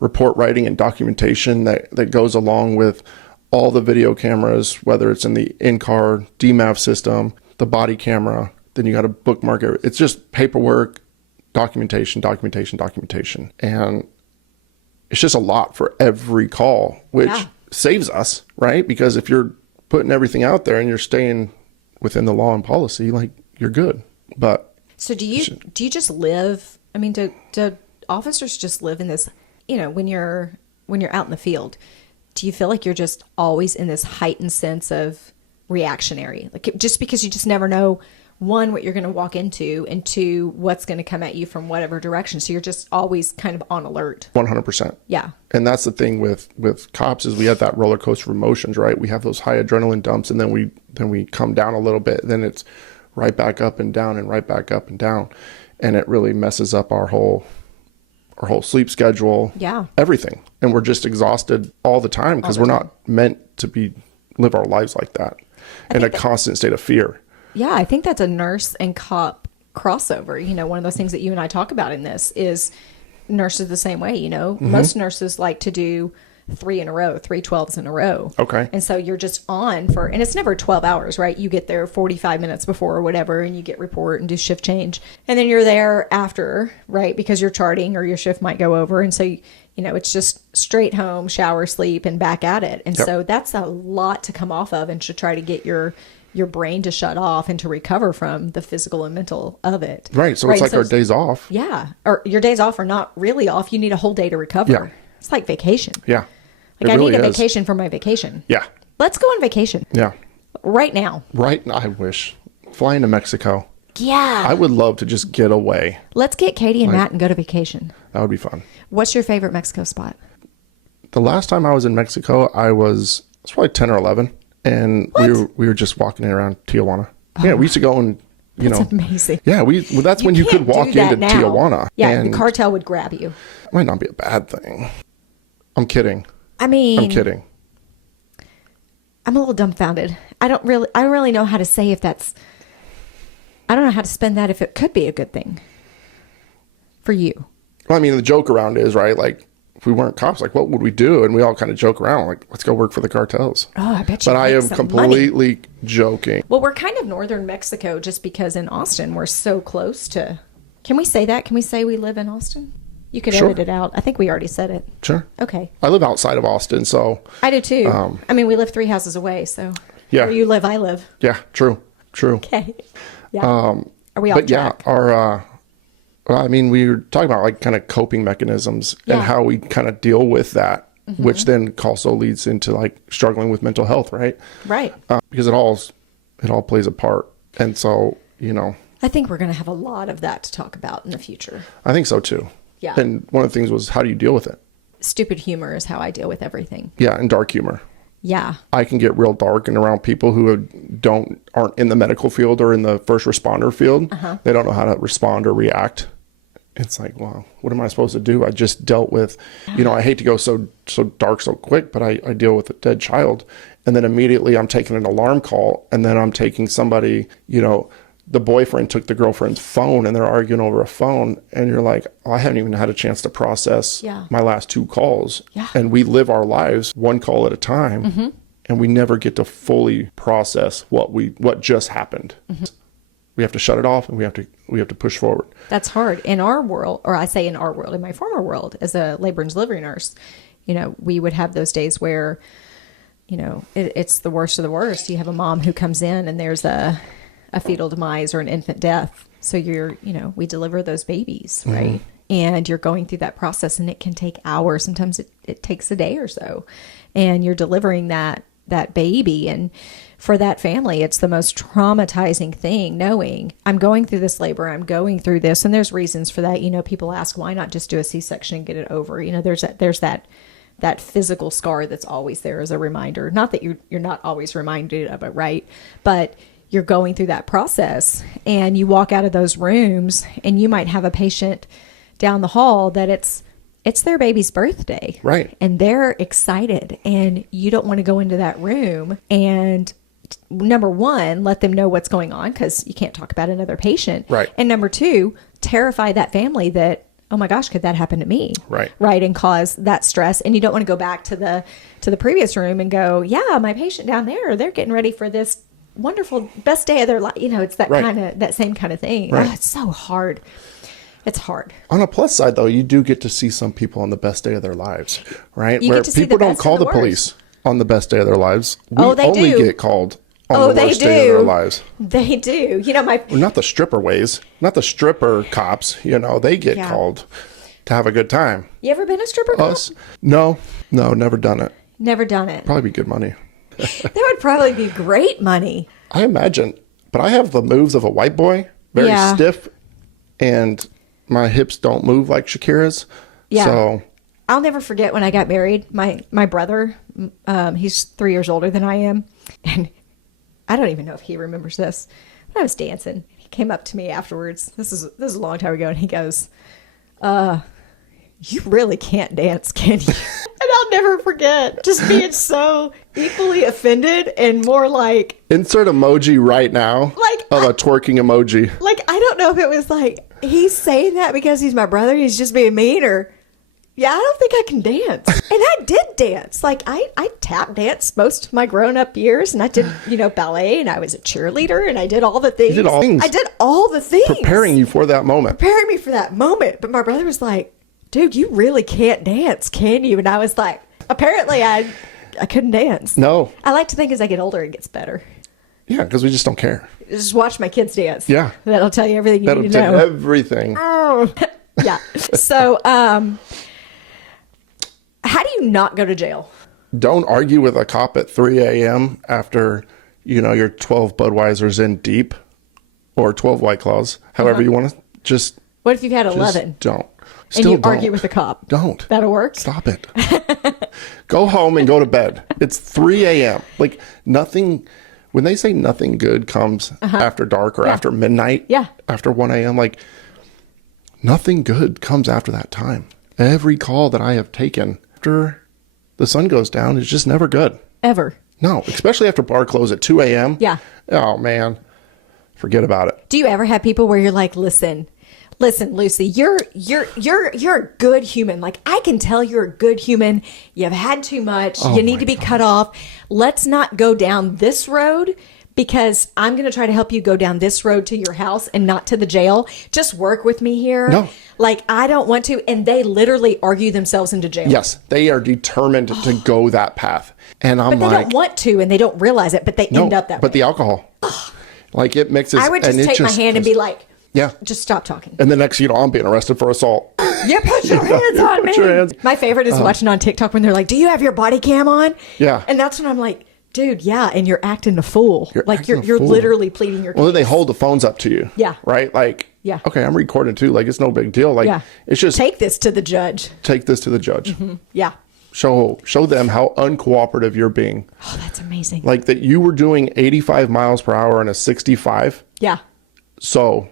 report writing and documentation that goes along with all the video cameras, whether it's in the in-car DMAV system, the body camera, then you got to bookmark it. It's just paperwork, documentation. And it's just a lot for every call, which saves us, right? Because if you're putting everything out there and you're staying within the law and policy, like, you're good. But so do you just live, do officers just live in this, when you're out in the field, do you feel like you're just always in this heightened sense of reactionary? Like, just because you just never know, one, what you're going to walk into, and two, what's going to come at you from whatever direction. So you're just always kind of on alert. 100%. Yeah. And that's the thing with cops is we have that roller coaster of emotions, right? We have those high adrenaline dumps, and then we come down a little bit. Then it's right back up and down and right back up and down. And it really messes up our whole sleep schedule, everything. And we're just exhausted all the time because we're not meant to live our lives like that in a constant state of fear. Yeah, I think that's a nurse and cop crossover. One of those things that you and I talk about in this is nurses the same way. Most nurses like to do 3 in a row, 3 12s in a row. Okay. And so you're just on and it's never 12 hours, right? You get there 45 minutes before or whatever, and you get report and do shift change. And then you're there after, right? Because you're charting or your shift might go over. And so, it's just straight home, shower, sleep, and back at it. And so that's a lot to come off of and to try to get your brain to shut off and to recover from the physical and mental of it. Right. So it's like our days off. Yeah. Or your days off are not really off. You need a whole day to recover. Yeah. It's like vacation. Yeah. Like, I need a vacation for my vacation. Yeah. Let's go on vacation. Yeah. Right now. Right. I wish. flying to Mexico. Yeah. I would love to just get away. Let's get Katie and Matt and go to vacation. That would be fun. What's your favorite Mexico spot? The last time I was in Mexico, I was probably 10 or 11. And we were just walking around Tijuana. Oh, yeah, we used to go and, that's amazing. Yeah, that's when you could walk into Tijuana. Yeah, and the cartel would grab you. It might not be a bad thing. I'm kidding. I mean, I'm kidding. I'm a little dumbfounded. I don't really know how to say if that's, I don't know how to spin that if it could be a good thing for you. Well, I mean, the joke around is, right, like, if we weren't cops, like, what would we do? And we all kind of joke around, like, let's go work for the cartels. Oh, I bet you. But I am completely joking. Well, we're kind of northern Mexico just because in Austin, we're so close to, can we say that? Can we say we live in Austin? You could edit it out. I think we already said it. Sure. Okay. I live outside of Austin, so. I do too. I mean, we live 3 houses away, so. Yeah. Where you live, I live. Yeah, true. Okay. Yeah. Are we off track? Yeah, well, I mean, we were talking about like kind of coping mechanisms and how we kind of deal with that, which then also leads into like struggling with mental health, right? Right. Because it all plays a part. And so, I think we're going to have a lot of that to talk about in the future. I think so too. Yeah. And one of the things was, how do you deal with it? Stupid humor is how I deal with everything. Yeah. And dark humor. Yeah. I can get real dark and around people who aren't in the medical field or in the first responder field. They don't know how to respond or react. It's like, wow, what am I supposed to do? I just dealt with, I hate to go so dark so quick, but I deal with a dead child. And then immediately I'm taking an alarm call, and then I'm taking somebody, the boyfriend took the girlfriend's phone and they're arguing over a phone. And you're like, oh, I haven't even had a chance to process my last 2 calls. Yeah. And we live our lives one call at a time. And we never get to fully process what just happened. We have to shut it off, and we have to push forward. That's hard. In our world, or I say in our world, in my former world as a labor and delivery nurse, we would have those days where, it's the worst of the worst. You have a mom who comes in and there's a fetal demise or an infant death. So we deliver those babies, right? And you're going through that process, and it can take hours. Sometimes it takes a day or so, and you're delivering that baby. And for that family, it's the most traumatizing thing, knowing I'm going through this labor, I'm going through this. And there's reasons for that. People ask, why not just do a C-section and get it over? There's that physical scar that's always there as a reminder. Not that you're not always reminded of it, right? But you're going through that process, and you walk out of those rooms, and you might have a patient down the hall that it's their baby's birthday. Right. And they're excited, and you don't want to go into that room and, number one, let them know what's going on, because you can't talk about another patient. Right. And number two, terrify that family that, oh my gosh, could that happen to me? Right. Right. And cause that stress. And you don't want to go back to the previous room and go, yeah, my patient down there, they're getting ready for this wonderful best day of their life. It's that that same kind of thing. Right. Oh, it's so hard. It's hard. On a plus side, though, you do get to see some people on the best day of their lives, right? You Where get to see people the don't best call and the the police on the best day of their lives. We Oh, they only do. get called on the worst day of their lives. They do. Not the stripper ways, not the stripper cops. They get called to have a good time. You ever been a stripper cop? Us? No, never done it. Never done it. Probably be good money. That would probably be great money. I imagine. But I have the moves of a white boy, very stiff, and my hips don't move like Shakira's. Yeah. So I'll never forget when I got married. My brother, he's 3 years older than I am, and I don't even know if he remembers this, but I was dancing. He came up to me afterwards. This is a long time ago, and he goes, "You really can't dance, can you?" And I'll never forget just being so equally offended and more like... Insert emoji right now of a twerking emoji. Like, I don't know if it was like, he's saying that because he's my brother, he's just being mean, or... Yeah, I don't think I can dance. And I did dance. Like, I tap danced most of my grown-up years, and I did, ballet, and I was a cheerleader, and I did all the things. You did all things. I did all the things. Preparing you for that moment. Preparing me for that moment. But my brother was like, dude, you really can't dance, can you? And I was like, apparently I couldn't dance. No. I like to think as I get older, it gets better. Yeah, because we just don't care. Just watch my kids dance. Yeah. That'll tell you everything you need to know. That'll tell you everything. Oh, yeah. So, how do you not go to jail? Don't argue with a cop at 3 a.m. after, your 12 Budweisers in deep or 12 White Claws, however you want to just. What if you've had 11? Don't. And you argue with the cop? Don't. That'll work? Stop it. Go home and go to bed. It's 3 a.m. Like nothing, when they say nothing good comes after dark or after midnight, after 1 a.m., like nothing good comes after that time. Every call that I have taken after the sun goes down is just never good. Ever. No, especially after bar close at 2 a.m. Yeah. Oh, man. Forget about it. Do you ever have people where you're like, listen, Lucy, you're a good human. Like, I can tell you're a good human. You've had too much. You need to be cut off. Let's not go down this road because I'm going to try to help you go down this road to your house and not to the jail. Just work with me here. No. Like, I don't want to. And they literally argue themselves into jail. Yes, they are determined to go that path. And I'm but they like, don't want to and they don't realize it, but they end up that way. But the alcohol, like it mixes. I would just take my hand and be like, yeah, just stop talking. And the next, I'm being arrested for assault. You put your hands on me. My favorite is watching on TikTok when they're like, do you have your body cam on? Yeah. And that's when I'm like, dude, yeah. And you're acting a fool. You're literally pleading your case. Well, then they hold the phones up to you. Yeah. Right? Like, yeah. Okay, I'm recording too. Like, it's no big deal. Like, it's just. Take this to the judge. Take this to the judge. Mm-hmm. Yeah. Show them how uncooperative you're being. Oh, that's amazing. Like that you were doing 85 miles per hour in a 65. Yeah. So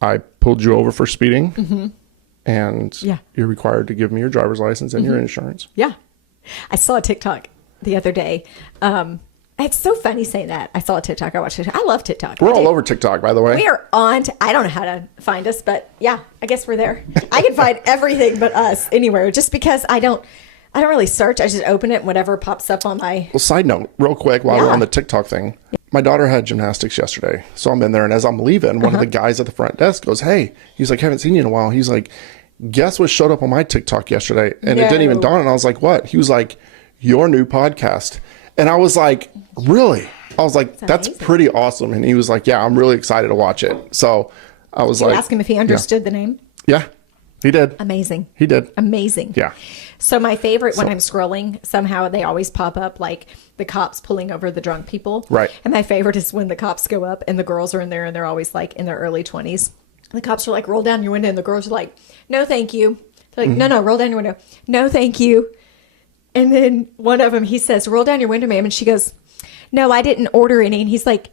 I pulled you over for speeding and you're required to give me your driver's license and your insurance. Yeah. I saw a TikTok the other day. It's so funny saying that. I saw a TikTok. I watched TikTok. I love TikTok. We're all over TikTok, by the way. We are on. I don't know how to find us, but yeah, I guess we're there. I can find everything but us anywhere just because I don't really search. I just open it and whatever pops up on my... Well, side note, real quick, while we're on the TikTok thing. My daughter had gymnastics yesterday. So I'm in there, and as I'm leaving, one of the guys at the front desk goes, hey, he's like, haven't seen you in a while. He's like, guess what showed up on my TikTok yesterday? And it didn't even dawn. And I was like, what? He was like, your new podcast. And I was like, really? I was like, that's pretty awesome. And he was like, yeah, I'm really excited to watch it. So I was like... ask him if he understood the name? Yeah, he did. Amazing. He did. Amazing. Yeah. So my favorite when I'm scrolling, somehow they always pop up like the cops pulling over the drunk people. Right. And my favorite is when the cops go up and the girls are in there and they're always like in their early 20s. The cops are like, roll down your window. And the girls are like, no, thank you. They're like, no, roll down your window. No, thank you. And then one of them, he says, roll down your window, ma'am. And she goes, no, I didn't order any. And he's like,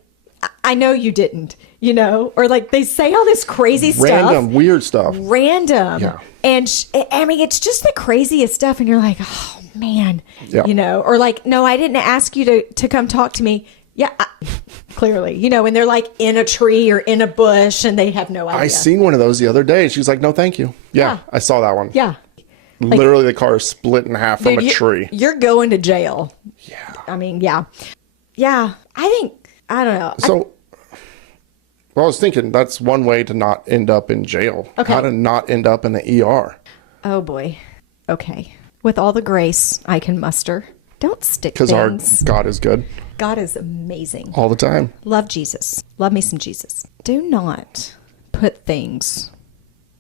I know you didn't, or like they say all this crazy stuff. Random, weird stuff. Random. Yeah. And I mean, it's just the craziest stuff. And you're like, oh man, or like, no, I didn't ask you to come talk to me. Yeah, clearly, and they're like in a tree or in a bush and they have no idea. I seen one of those the other day. She's like, no, thank you. Yeah. I saw that one. Yeah. Literally the car is split in half from a tree. You're going to jail. Yeah. I mean, yeah. Yeah. I don't know. So, I was thinking that's one way to not end up in jail. Okay. How to not end up in the ER. Oh, boy. Okay. With all the grace I can muster, don't stick things. Because our God is good. God is amazing. All the time. Love Jesus. Love me some Jesus. Do not put things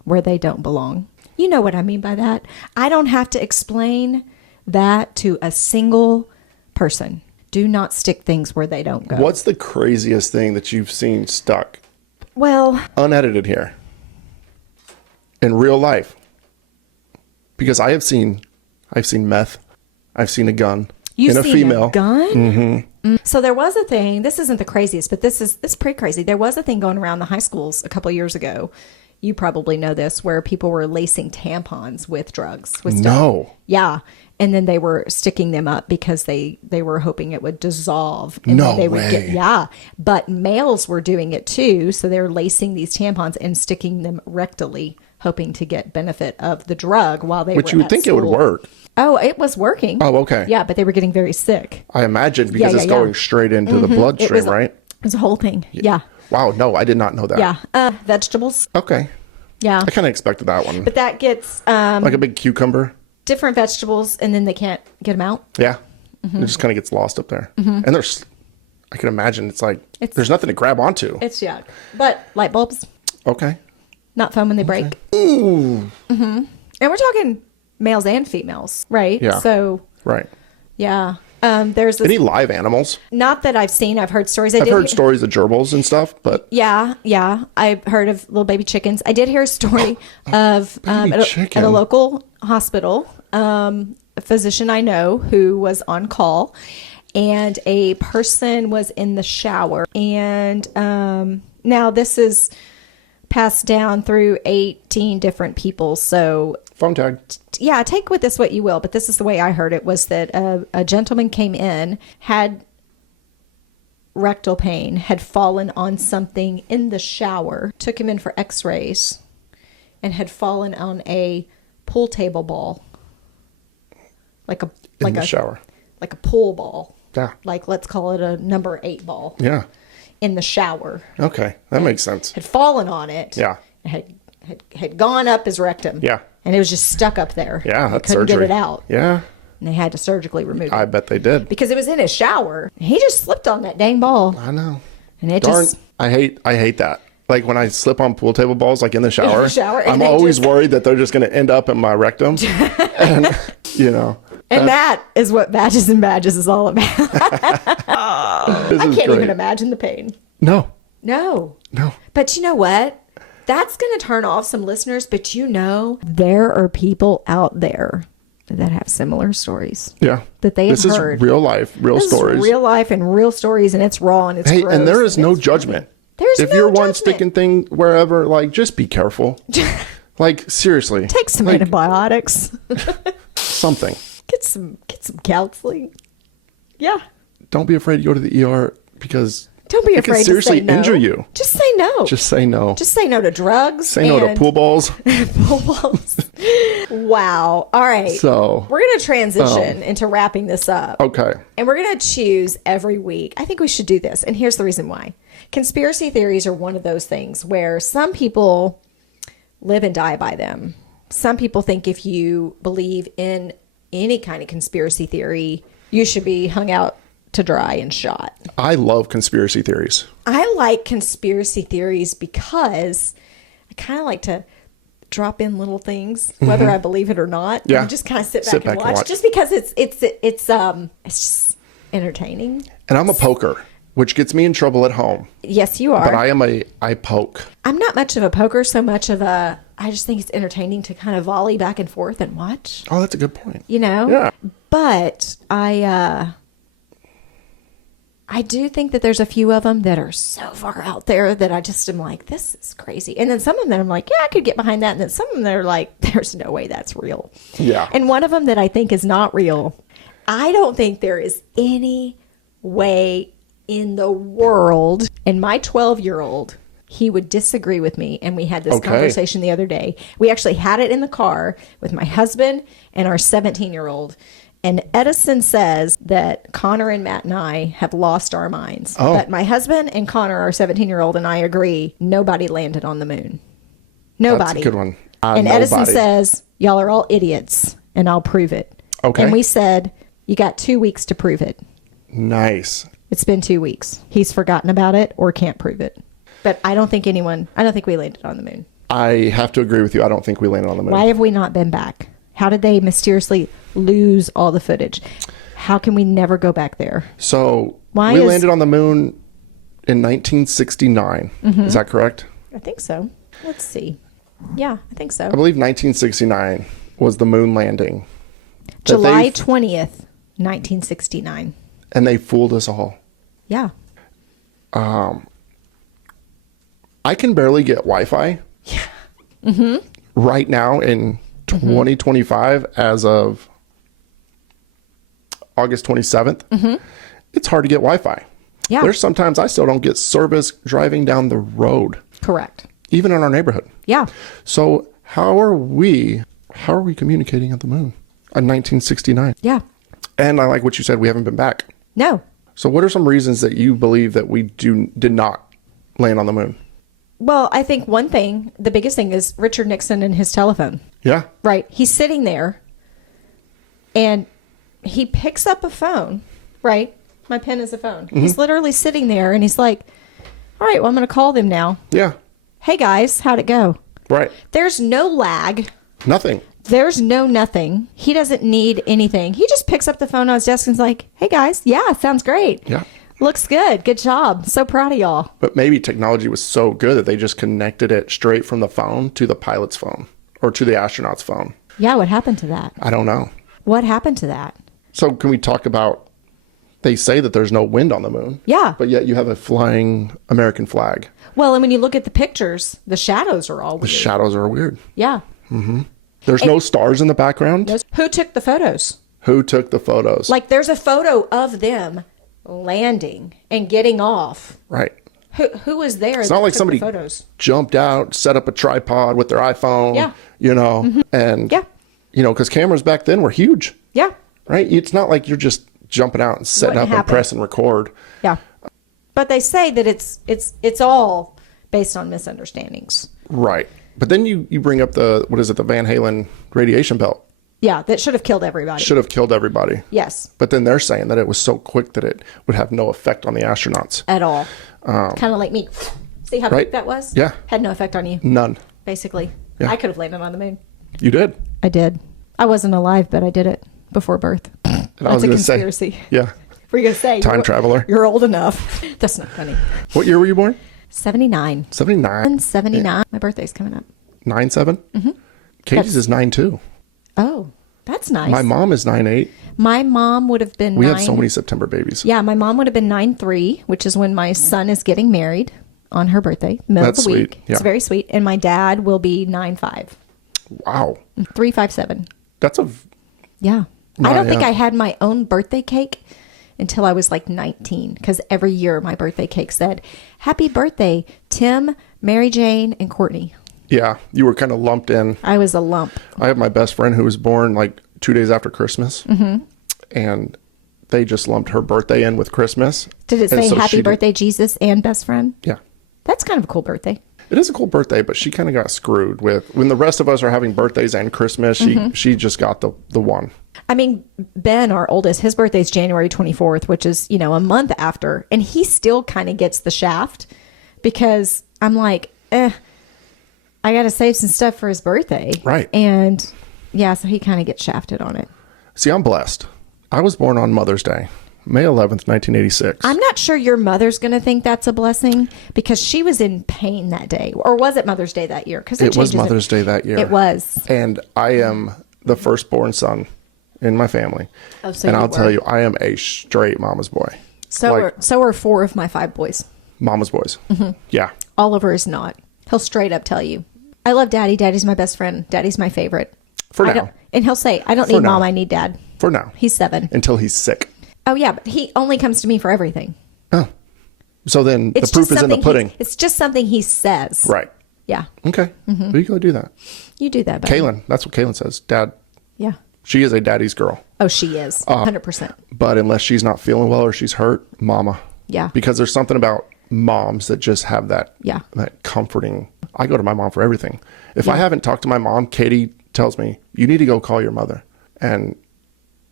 where they don't belong. You know what I mean by that. I don't have to explain that to a single person. Do not stick things where they don't go. What's the craziest thing that you've seen stuck? Well, unedited here. In real life. Because I've seen meth. I've seen a gun. You've seen a female gun? Mm-hmm. So there was a thing. This isn't the craziest, but this is pretty crazy. There was a thing going around the high schools a couple of years ago. You probably know this, where people were lacing tampons with drugs. With stuff. No. Yeah. And then they were sticking them up because they were hoping it would dissolve. And no they way. Yeah. But males were doing it too. So they're lacing these tampons and sticking them rectally, hoping to get benefit of the drug while they were at school. Which you would think it would work. Oh, it was working. Oh, okay. Yeah, but they were getting very sick. I imagine because it's going straight into the bloodstream, right? It was a whole thing. Yeah. Wow. No, I did not know that. Yeah. Vegetables. Okay. Yeah. I kind of expected that one. But that gets... like a big cucumber. Different vegetables, and then they can't get them out. Yeah. It just kind of gets lost up there. And I can imagine it's like, there's nothing to grab onto. It's yuck. But light bulbs. Okay. Not foam when they break. Ooh. And we're talking males and females, right? Yeah. So. Right. Yeah. There's this, Any live animals? not that I've seen. I've heard stories. I've heard stories of gerbils and stuff, but Yeah. I've heard of little baby chickens. I did hear a story of at chicken. a local hospital, a physician I know who was on call, and a person was in the shower. And now this is passed down through 18 different people. So phone tag. yeah, take with this what you will, but this is the way I heard it, was that a gentleman came in, had rectal pain, had fallen on something in the shower, took him in for x-rays, and had fallen on a pool table ball. Like a shower. Like a pool ball. Yeah. Like, let's call it a number 8 ball. Yeah. In the shower. Okay. That makes sense. Had fallen on it. Yeah. Had gone up his rectum. Yeah. And it was just stuck up there. Yeah, They that's couldn't surgery. get it out. Yeah. And they had to surgically remove it. I bet they did. Because it was in his shower. He just slipped on that dang ball. I know. And it Darn, just... I hate that. Like when I slip on pool table balls, like in the shower, and I'm they always just- worried that they're just going to end up in my rectum. And, you know. And that is what Vages and Badges is all about. I I can't even imagine the pain. No. No. No. But you know what? That's going to turn off some listeners, but you know, there are people out there that have similar stories. Yeah. That they have This heard. is real life, real This stories. is real life and real stories, and it's raw and it's Hey, gross. and there is no it's judgment. There's if no you're one judgment. sticking thing wherever, like, just be careful. Like, seriously. Take some like, antibiotics. something. Get some counseling. Yeah. Don't be afraid to go to the ER because Don't be it afraid can seriously to say no. injure you. Just say no. Just say no. Just say no to drugs. Say no to and pool balls. pool balls. Wow. All right. So, we're going to transition into wrapping this up. okay. And we're going to choose every week. I think we should do this. And here's the reason why. Conspiracy theories are one of those things where some people live and die by them. Some people think if you believe in any kind of conspiracy theory, you should be hung out to dry and shot. I love conspiracy theories. I like conspiracy theories because I kind of like to drop in little things, whether I believe it or not. Yeah. And just kind of sit back and watch, just because it's just entertaining. And I'm a poker, which gets me in trouble at home. Yes, you are. But I poke. I'm not much of a poker, so much of a, I just think it's entertaining to kind of volley back and forth and watch, Oh, that's a good point. you know? Yeah. But I do think that there's a few of them that are so far out there that I just am like, this is crazy. And then some of them I'm like, yeah, I could get behind that. And then some of them that are like, there's no way that's real. Yeah. And one of them that I think is not real, I don't think there is any way in the world. And my 12-year-old, he would disagree with me. And we had this conversation the other day. We actually had it in the car with my husband and our 17-year-old. And Edison says that Connor and Matt and I have lost our minds. Oh. But my husband and Connor, our 17-year-old, and I agree, nobody landed on the moon. Nobody. That's a good one. And Edison says, y'all are all idiots, and I'll prove it. Okay. And we said, you got 2 weeks to prove it. Nice. It's been 2 weeks. He's forgotten about it or can't prove it. But I don't think we landed on the moon. I have to agree with you. I don't think we landed on the moon. Why have we not been back? How did they mysteriously lose all the footage? How can we never go back there? So Why we is- landed on the moon in 1969. Is that correct? I think so. Let's see. Yeah, I think so. I believe 1969 was the moon landing. that July they- 20th, 1969. And they fooled us all. Yeah. I can barely get Wi-Fi. Yeah. Right now in 2025, as of August 27th, it's hard to get Wi-Fi. Yeah. There's sometimes I still don't get service driving down the road, Correct. even in our neighborhood. Yeah. So how are we communicating at the moon in 1969? Yeah. And I like what you said, we haven't been back. No. So what are some reasons that you believe that we did not land on the moon? Well, I think one thing, the biggest thing is Richard Nixon and his telephone. Yeah. Right. He's sitting there and he picks up a phone, right? My pen is a phone. He's literally sitting there and he's like, all right, well, I'm going to call them now. Yeah. Hey guys, how'd it go? Right. There's no lag. Nothing. There's no nothing. He doesn't need anything. He just picks up the phone on his desk and is like, hey guys, yeah, sounds great. Yeah. Looks good. Good job. So proud of y'all. But maybe technology was so good that they just connected it straight from the phone to the pilot's phone or to the astronaut's phone. Yeah, what happened to that? I don't know. What happened to that? So can we talk about, they say that there's no wind on the moon. Yeah. But yet you have a flying American flag. Well, and when you look at the pictures, the shadows are all weird. The shadows are weird. Yeah. There's no stars in the background. Who took the photos? Who took the photos? Like, there's a photo of them landing and getting off. Right. Who was there? It's not like somebody photos jumped out, set up a tripod with their iPhone, Yeah. And, Yeah. because cameras back then were huge, Yeah. right? It's not like you're just jumping out and setting Wouldn't up happen. and press and record. Yeah. But they say that it's all based on misunderstandings. Right. But then you bring up the Van Halen radiation belt. Yeah, that should have killed everybody. Should have killed everybody. Yes. But then they're saying that it was so quick that it would have no effect on the astronauts. At all. Kind of like me. See how Right? quick that was? Yeah. Had no effect on you, None. basically. Yeah. I could have landed on the moon. You did. I did. I wasn't alive, but I did it before birth. And I That's was a going to say, conspiracy. yeah. Were you going to say? Time traveler. You're old enough. That's not funny. What year were you born? 79. 79. 79. My birthday's coming up. 9/7? Mm-hmm. Katie's is 9/2. Oh, that's nice. My mom is 9/8. My mom would have been We 9. have so many September babies. Yeah, my mom would have been 9/3, which is when my son is getting married on her birthday, middle That's of the week. sweet. Yeah. It's very sweet. And my dad will be 9/5. Wow. 3/5/7. That's a... Yeah. I don't think yeah. I had my own birthday cake until I was like 19, because every year my birthday cake said, "Happy birthday, Tim, Mary Jane, and Courtney." Yeah, you were kind of lumped in. I was a lump. I have my best friend who was born like 2 days after Christmas. Mm-hmm. And they just lumped her birthday in with Christmas. Did it And say so happy she birthday, Jesus and best friend? Yeah. That's kind of a cool birthday. It is a cool birthday, but she kind of got screwed with when the rest of us are having birthdays and Christmas. She just got the one. I mean, Ben, our oldest, his birthday's January 24th, which is, a month after. And he still kind of gets the shaft because I'm like, I got to save some stuff for his birthday. Right. And yeah, so he kind of gets shafted on it. See, I'm blessed. I was born on Mother's Day, May 11th, 1986. I'm not sure your mother's going to think that's a blessing because she was in pain that day. Or was it Mother's Day that year? Because It was Mother's Day that year. It was. And I am the firstborn son in my family. Oh, so and you I'll were. tell you, I am a straight mama's boy. So are 4 of my 5 boys. Mama's boys. Mm-hmm. Yeah. Oliver is not. He'll straight up tell you, I love Daddy. Daddy's my best friend. Daddy's my favorite. For I now. don't- and he'll say, I don't For need now. Mom. I need Dad. For now. He's 7. Until he's sick. Oh, yeah. But he only comes to me for everything. Oh. So then It's the proof just is in the something pudding. It's just something he says. Right. Yeah. Okay. Mm-hmm. Well, you go do that. You do that, buddy. Kaylin, that's what Kaylin says. Dad, Yeah. she is a daddy's girl. Oh, she is. 100%. But unless she's not feeling well or she's hurt, mama. Yeah. Because there's something about moms that just have that, Yeah. that comforting. I go to my mom for everything. If I haven't talked to my mom, Katie tells me, you need to go call your mother. And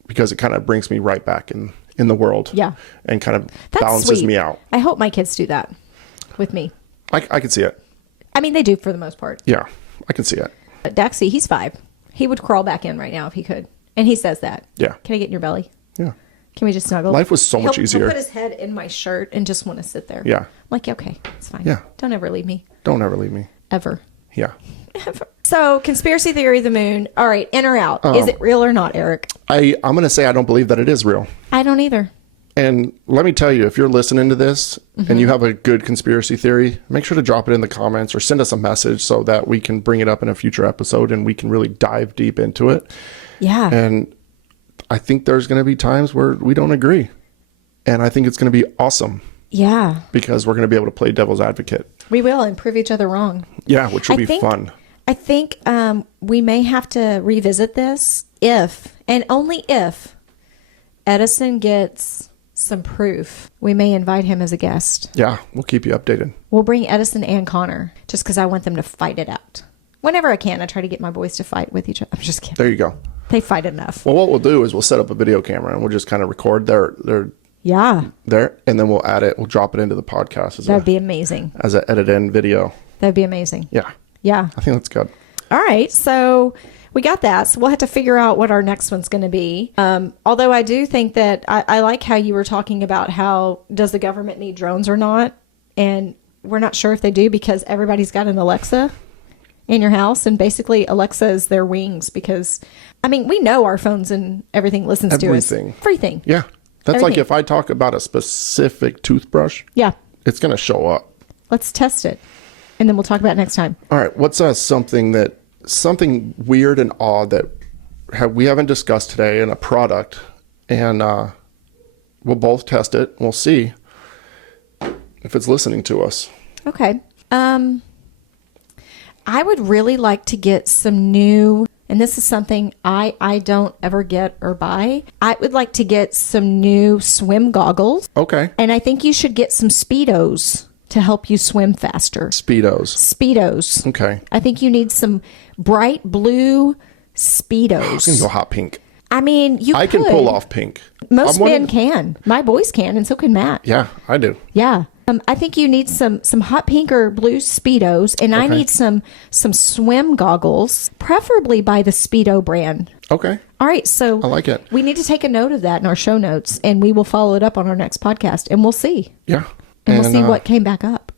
because it kind of brings me right back in the world. Yeah. And kind of That's balances sweet. me out. I hope my kids do that with me. I can see it. I mean, they do for the most part. Yeah. I can see it. But Daxie, he's 5. He would crawl back in right now if he could. And he says that. Yeah. Can I get in your belly? Yeah. Can we just snuggle? Life was so much He'll easier. put his head in my shirt and just want to sit there. Yeah. I'm like, okay, it's fine. Yeah. Don't ever leave me. Don't ever leave me. Ever. Yeah. Ever. So, conspiracy theory of the moon. All right, in or out? Is it real or not, Eric? I'm going to say I don't believe that it is real. I don't either. And let me tell you, if you're listening to this Mm-hmm. and you have a good conspiracy theory, make sure to drop it in the comments or send us a message so that we can bring it up in a future episode and we can really dive deep into it. Yeah. And I think there's going to be times where we don't agree. And I think it's going to be awesome Yeah. because we're going to be able to play devil's advocate. We will and prove each other wrong. Yeah, which will be fun. I think we may have to revisit this if, and only if, Edison gets some proof. We may invite him as a guest. Yeah, we'll keep you updated. We'll bring Edison and Connor just because I want them to fight it out. Whenever I can, I try to get my boys to fight with each other. I'm just kidding. There you go. They fight enough. Well, what we'll do is we'll set up a video camera and we'll just kind of record their Yeah. there, and then we'll add it. We'll drop it into the podcast That'd be amazing. as an edit in video. That'd be amazing. Yeah, Yeah. I think that's good. All right. So we got that. So we'll have to figure out what our next one's going to be. Although I do think that I like how you were talking about how does the government need drones or not? And we're not sure if they do because everybody's got an Alexa in your house. And basically Alexa is their wings because, I mean, we know our phones and everything listens to us. Everything. Yeah. That's Everything. like if I talk about a specific toothbrush. Yeah. It's going to show up. Let's test it. And then we'll talk about it next time. All right. What's something weird and odd that we haven't discussed today in a product, and we'll both test it. We'll see if it's listening to us. Okay. I would really like to get some new, and this is something I don't ever get or buy. I would like to get some new swim goggles. Okay. And I think you should get some Speedos to help you swim faster. Speedos. Okay. I think you need some bright blue Speedos. I can go hot pink. I mean, I can pull off pink. Most men can. My boys can, and so can Matt. Yeah, I do. Yeah. I think you need some hot pink or blue Speedos, and I need some swim goggles, preferably by the Speedo brand. Okay. All right, so I like it. We need to take a note of that in our show notes, and we will follow it up on our next podcast, and we'll see. Yeah. And we'll see what came back up.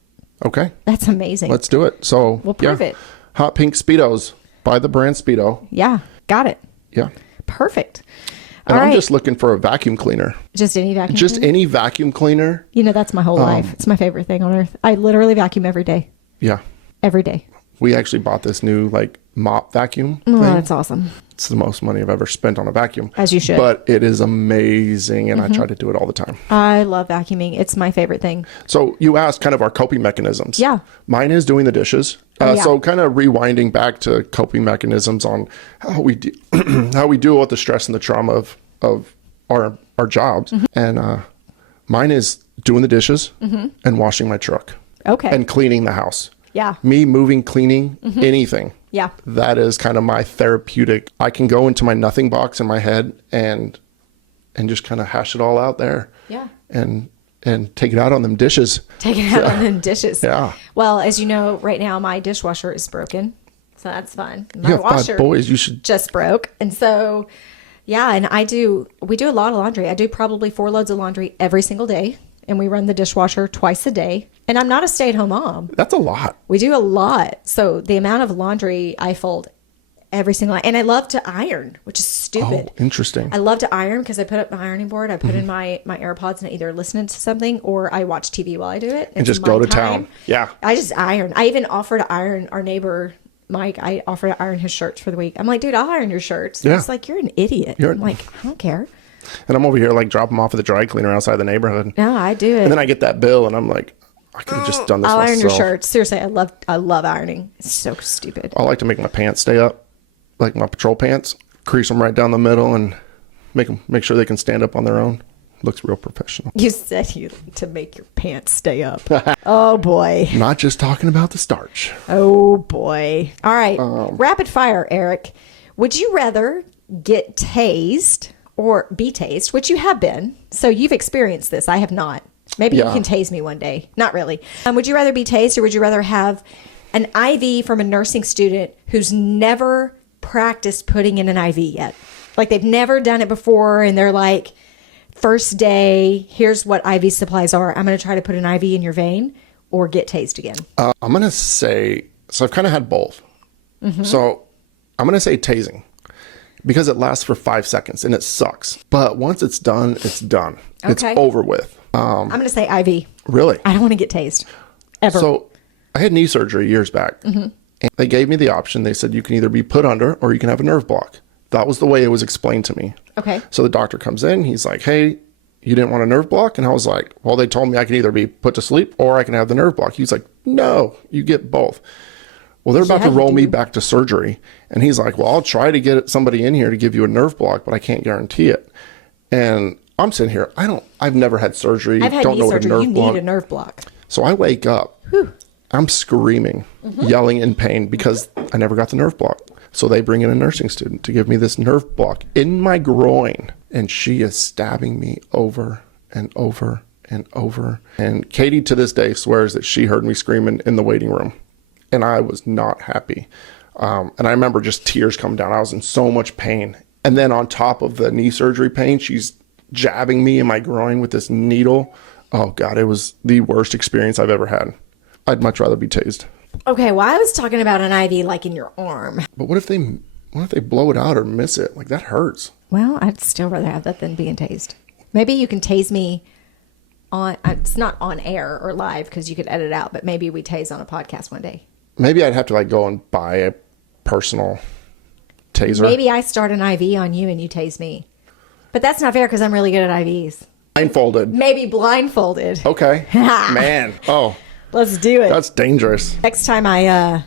Okay. That's amazing. Let's do it. So we'll prove it. Hot pink Speedos by the brand Speedo. Yeah, got it. Yeah. Perfect. And I'm just looking for a vacuum cleaner. Just any vacuum cleaner? Any vacuum cleaner. You know, that's my whole life. It's my favorite thing on earth. I literally vacuum every day. Yeah. Every day. We actually bought this new mop vacuum Oh, thing. that's awesome. It's the most money I've ever spent on a vacuum. As you should. But it is amazing, and I try to do it all the time. I love vacuuming. It's my favorite thing. So you asked kind of our coping mechanisms. Yeah. Mine is doing the dishes. Yeah. So kind of rewinding back to coping mechanisms on how we how we deal with the stress and the trauma of our jobs. And mine is doing the dishes and washing my truck. Okay. And cleaning the house. Yeah. Me moving, cleaning, anything. Yeah. That is kind of my therapeutic. I can go into my nothing box in my head and just kind of hash it all out there. Yeah. And take it out on them dishes. Take it out on them dishes. Yeah. Well, as you know, right now my dishwasher is broken. So that's fun. My You have washer 5 boys. You should just broke. And so, yeah, and we do a lot of laundry. I do probably 4 loads of laundry every single day. And we run the dishwasher twice a day. And I'm not a stay-at-home mom. That's a lot. We do a lot. So the amount of laundry I fold every single night. And I love to iron, which is stupid. Oh, interesting. I love to iron because I put up my ironing board. I put in my AirPods and I either listen to something or I watch TV while I do it. And just go to town. Yeah. I just iron. I even offer to iron our neighbor, Mike. I offer to iron his shirts for the week. I'm like, dude, I'll iron your shirts. Yeah. He's like, you're an idiot. I'm like, I don't care. And I'm over here drop them off at the dry cleaner outside the neighborhood. No, I do it. And then I get that bill and I'm like, I could have just done this I'll myself. iron your shirts. Seriously, I love ironing. It's so stupid. I like to make my pants stay up, like my patrol pants, crease them right down the middle and make sure they can stand up on their own. Looks real professional. You said to make your pants stay up. Oh boy. Not just talking about the starch. Oh boy. All right. Rapid fire, Eric. Would you rather get tased or be tased, which you have been? So you've experienced this. I have not. Maybe you can tase me one day. Not really. Would you rather be tased or would you rather have an IV from a nursing student who's never practiced putting in an IV yet? Like they've never done it before and they're like, first day, here's what IV supplies are. I'm going to try to put an IV in your vein or get tased again. I'm going to say, so I've kind of had both. So I'm going to say tasing. Because it lasts for 5 seconds and it sucks. But once it's done, it's done. Okay. It's over with. I'm going to say IV. Really? I don't want to get tased. Ever. So I had knee surgery years back. And they gave me the option. They said you can either be put under or you can have a nerve block. That was the way it was explained to me. Okay. So the doctor comes in. He's like, hey, you didn't want a nerve block? And I was like, well, they told me I can either be put to sleep or I can have the nerve block. He's like, no, you get both. Well, they're about to roll me back to surgery. And he's like, well, I'll try to get somebody in here to give you a nerve block, but I can't guarantee it. And I'm sitting here. I've never had surgery. I've had don't knee know surgery. What a nerve You block. need a nerve block. So I wake up. Whew. I'm screaming, yelling in pain because I never got the nerve block. So they bring in a nursing student to give me this nerve block in my groin. And she is stabbing me over and over and over. And Katie to this day swears that she heard me screaming in the waiting room. And I was not happy. And I remember just tears coming down. I was in so much pain. And then on top of the knee surgery pain, she's jabbing me in my groin with this needle. Oh God, it was the worst experience I've ever had. I'd much rather be tased. Okay, well, I was talking about an IV like in your arm. But what if they blow it out or miss it? Like, that hurts. Well, I'd still rather have that than being tased. Maybe you can tase me on, it's not on air or live because you could edit it out, but maybe we tase on a podcast one day. Maybe I'd have to like go and buy a personal taser. Maybe I start an IV on you and you tase me. But that's not fair because I'm really good at IVs. Blindfolded. Maybe blindfolded. Okay. Man. Oh. Let's do it. That's dangerous. Next time I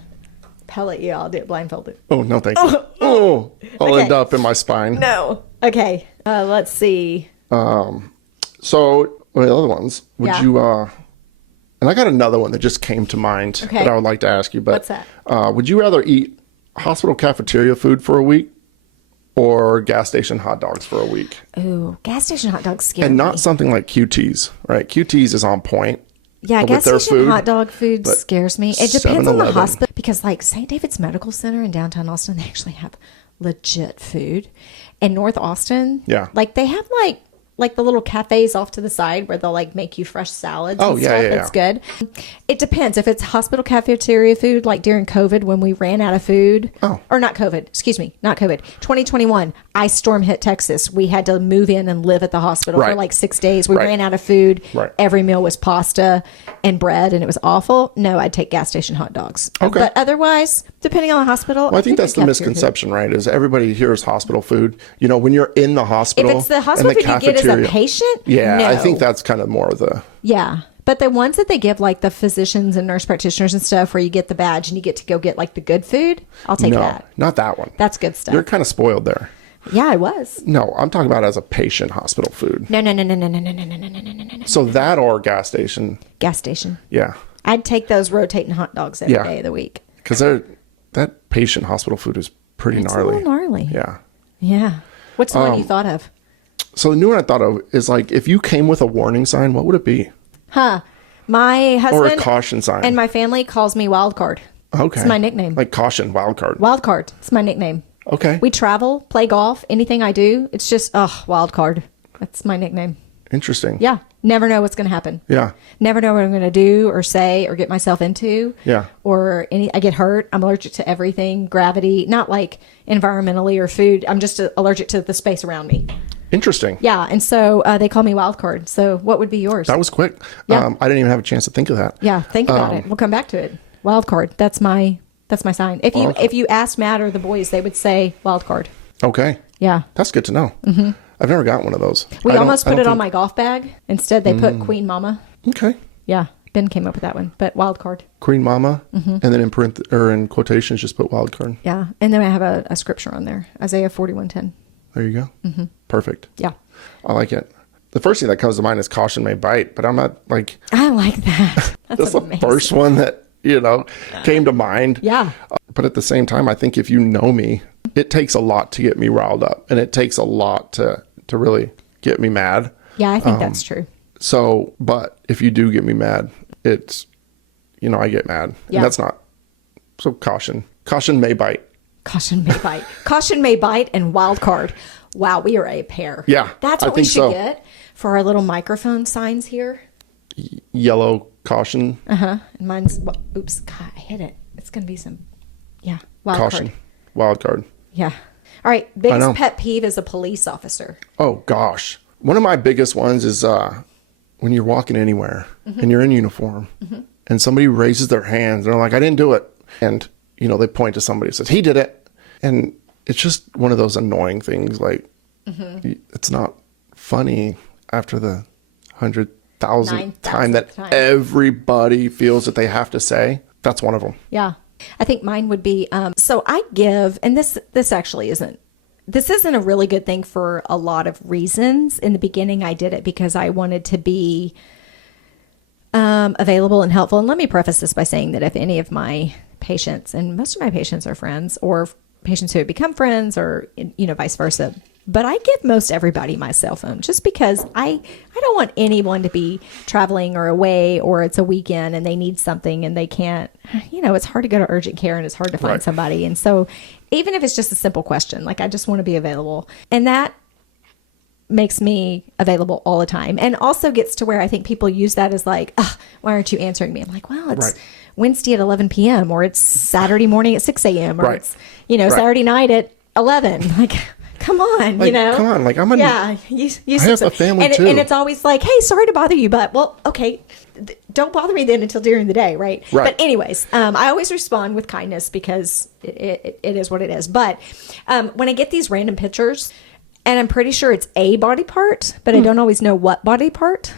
pellet you, I'll do it blindfolded. Oh, no, thank you. Oh, I'll Okay. end up in my spine. No. Okay. Let's see. So, the other ones, would Yeah. you, and I got another one that just came to mind Okay. that I would like to ask you. But, What's that? Would you rather eat hospital cafeteria food for a week or gas station hot dogs for a week? Ooh, gas station hot dogs scare And me. not something like QT's, right? QT's is on point. Yeah, with gas their station food, hot dog food but scares me. It depends on the 7-Eleven. hospital because like St. David's Medical Center in downtown Austin, they actually have legit food. And North Austin, Yeah. like they have like the little cafes off to the side where they'll like make you fresh salads Oh, and yeah, stuff. yeah, That's good. It depends. If it's hospital cafeteria food, like during COVID when we ran out of food. Oh. Or not COVID. Excuse me. Not COVID. 2021, ice storm hit Texas. We had to move in and live at the hospital for Right. like 6 days. We Right. ran out of food. Right. Every meal was pasta and bread and it was awful. No, I'd take gas station hot dogs. Okay. But otherwise, depending on the hospital, Well, I think that's the cafeteria misconception, right? Is everybody hears hospital food. You know, when you're in the food. hospital. If it's the and hospital food you get as a cafeteria- patient, Yeah, no. I think that's kind of more of the. Yeah. But the ones that they give, like the physicians and nurse practitioners and stuff, where you get the badge and you get to go get like the good food, I'll take No, that. not that one. That's good stuff. You're kind of spoiled there. Yeah, I was. No, I'm talking about as a patient hospital food. No. No. So that or gas station. Gas station. Yeah. I'd take those rotating hot dogs every Yeah. day of the week. Because that patient hospital food is pretty It's gnarly. a little gnarly. Yeah. Yeah. What's the one you thought of? So the new one I thought of is like, if you came with a warning sign, what would it be? Huh. My Or husband a caution sign? and my family calls me Wild Card. Okay. It's my nickname. Like caution, wild card. Wild Card. It's my nickname. Okay. We travel, play golf, anything I do, it's just, Wild Card. That's my nickname. Interesting. Yeah. Never know what's going to happen. Yeah. Never know what I'm going to do or say or get myself into. Yeah. Or I get hurt. I'm allergic to everything. Gravity, not like environmentally or food. I'm just allergic to the space around me. Interesting. Yeah. And so they call me Wild Card. So what would be yours? That was quick. Yeah. I didn't even have a chance to think of that. Yeah. Think about it. We'll come back to it. Wild Card. That's my sign. If you asked Matt or the boys, they would say Wild Card. Okay. Yeah. That's good to know. Mm-hmm. I've never gotten one of those. We I don't- almost I put don't it on think- my golf bag. Instead, they put Queen Mama. Okay. Yeah. Ben came up with that one. But Wild Card. Queen Mama, Mm-hmm. and then in quotations, just put wild card. Yeah. And then I have a scripture on there. Isaiah 41:10. There you go. Mm-hmm. Perfect. Yeah. I like it. The first thing that comes to mind is caution may bite, but I'm not like, I like that. that's the amazing. first one that, came to mind. Yeah. But at the same time, I think if you know me, it takes a lot to get me riled up, and it takes a lot to really get me mad. Yeah, I think that's true. So, but if you do get me mad, it's, I get mad. Yeah. And that's not, so caution. Caution may bite. Caution may bite. Caution may bite and Wild Card. Wow, we are a pair. Yeah, That's I what we think should so. get for our little microphone signs here. Yellow caution. And mine's, oops, God, I hit it. It's going to be some, Wild Caution. Card. Wild card. Yeah. All right. know. Biggest pet peeve is a police officer. Oh gosh. One of my biggest ones is when you're walking anywhere and you're in uniform and somebody raises their hands and they're like, I didn't do it. And, they point to somebody and says, he did it. And it's just one of those annoying things. Like, it's not funny after the 100,000th time that 9,000th time. everybody feels that they have to say. That's one of them. Yeah. I think mine would be, so I give, and this actually isn't a really good thing for a lot of reasons. In the beginning, I did it because I wanted to be available and helpful. And let me preface this by saying that if any of my patients, and most of my patients are friends or patients who have become friends or, vice versa, but I give most everybody my cell phone just because I don't want anyone to be traveling or away, or it's a weekend and they need something and they can't, it's hard to go to urgent care and it's hard to find somebody. And so even if it's just a simple question, like I just want to be available, and that makes me available all the time, and also gets to where I think people use that as like, why aren't you answering me? I'm like, well, it's Wednesday at 11 p.m. or it's Saturday morning at 6 a.m. or it's, Saturday night at 11. Like, come on, Come on. Like, I'm I have a family too. And it's always like, hey, sorry to bother you, but well, okay, don't bother me then until during the day, right? But anyways, I always respond with kindness because it is what it is. But when I get these random pictures, and I'm pretty sure it's a body part, but I don't always know what body part.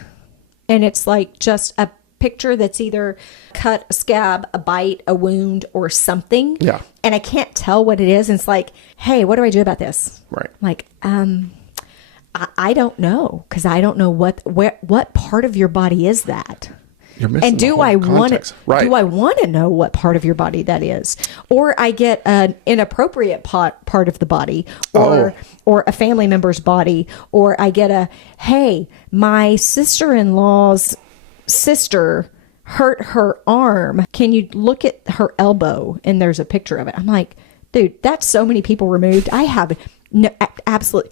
And it's like just a picture that's either cut, a scab, a bite, a wound, or something. Yeah. And I can't tell what it is. And it's like, hey, what do I do about this? Right. Like, I don't know, because I don't know what part of your body is that. You're missing And the do whole I want context. to? Do I want to know what part of your body that is, or I get an inappropriate part of the body, or a family member's body, or I get hey, my sister-in-law's sister hurt her arm. Can you look at her elbow? And there's a picture of it. I'm like, dude, that's so many people removed. I have no, absolutely.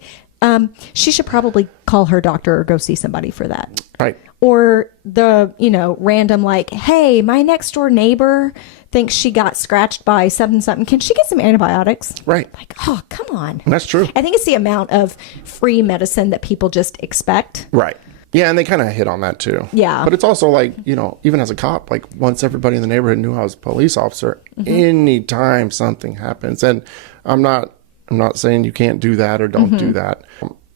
She should probably call her doctor or go see somebody for that. Right. Or the, random like, hey, my next door neighbor thinks she got scratched by something. Can she get some antibiotics? Right. Like, oh, come on. And that's true. I think it's the amount of free medicine that people just expect. Right. Yeah, and they kind of hit on that too. Yeah. But it's also like, even as a cop, like once everybody in the neighborhood knew I was a police officer, anytime something happens, and I'm not saying you can't do that or don't do that.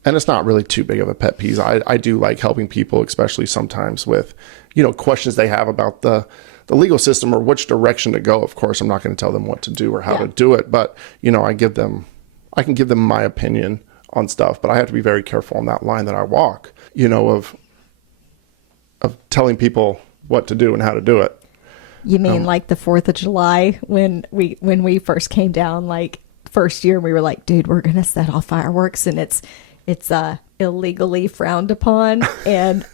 And it's not really too big of a pet peeve. I do like helping people, especially sometimes with, questions they have about the legal system or which direction to go. Of course, I'm not going to tell them what to do or how to do it, but I can give them my opinion on stuff, but I have to be very careful on that line that I walk, of telling people what to do and how to do it. You mean like the 4th of July when we first came down, like first year, and we were like, dude, we're going to set off fireworks and it's illegally frowned upon, and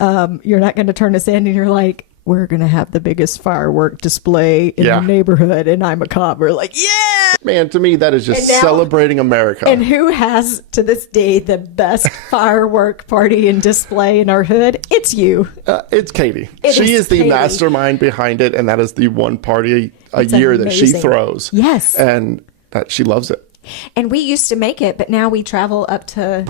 you're not going to turn us in, and you're like, we're going to have the biggest firework display in the neighborhood, and I'm a cop. We're like, yeah! Man, to me, that is just celebrating America. And who has, to this day, the best firework party and display in our hood? It's you. It's Katie. She is the mastermind behind it, and that is the one party a year that she throws. Yes. And that she loves it. And we used to make it, but now we travel up to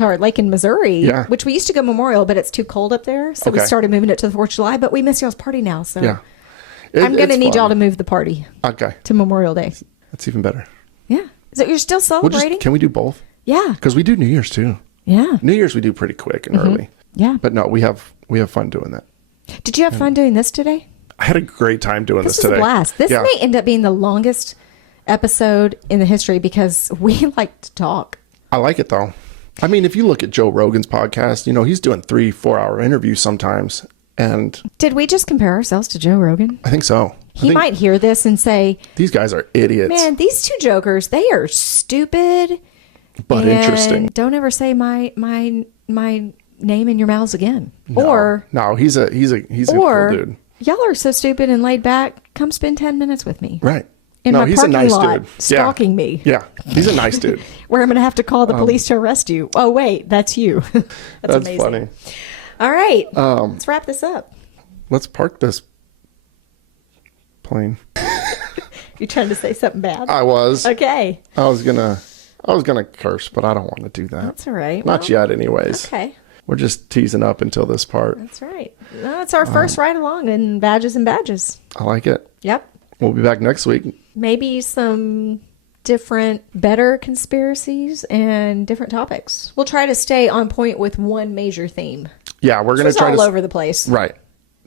our lake in Missouri, which we used to go Memorial, but it's too cold up there. So we started moving it to the 4th of July, but we miss y'all's party now. So I'm going to need y'all to move the party to Memorial Day. That's even better. Yeah. So you're still celebrating? Can we do both? Yeah. Because we do New Year's too. Yeah. New Year's we do pretty quick and early. Yeah. But no, we have fun doing that. Did you have fun doing this today? I had a great time doing this today. This is a blast. This may end up being the longest episode in the history because we like to talk. I like it though. I mean, if you look at Joe Rogan's podcast, he's doing 3-4 hour interviews sometimes. And did we just compare ourselves to Joe Rogan? I think so. He might hear this and say, these guys are idiots. Man, these two jokers, they are stupid. But interesting. Don't ever say my name in your mouths again. No, he's a cool dude. Y'all are so stupid and laid back. Come spend 10 minutes with me. Right. In my he's parking a nice lot, dude. stalking me. Yeah, he's a nice dude. Where I'm going to have to call the police to arrest you. Oh, wait, that's you. That's amazing. Funny. All right, let's wrap this up. Let's park this plane. You trying to say something bad? I was. Okay. I was gonna curse, but I don't want to do that. That's all right. Not yet, anyways. Okay. We're just teasing up until this part. That's right. No, it's our first ride along in Vages and Badges. I like it. Yep. We'll be back next week. Maybe some different, better conspiracies and different topics. We'll try to stay on point with one major theme. Yeah, we're going to try all over the place. Right.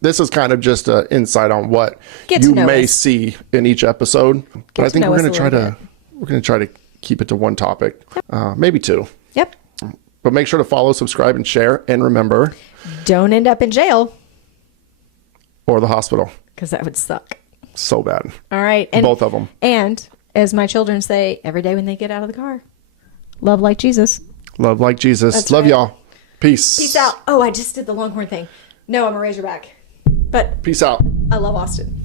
This is kind of just an insight on what you may see in each episode. But I think we're going to try to keep it to one topic, maybe two. Yep. But make sure to follow, subscribe, and share. And remember, don't end up in jail or the hospital, because that would suck. So bad. All right. And both of them. And as my children say every day when they get out of the car, Love like Jesus. Love like Jesus. That's Love right. y'all. Peace. Peace out. Oh, I just did the Longhorn thing. No, I'm a Razorback. But Peace out. I love Austin.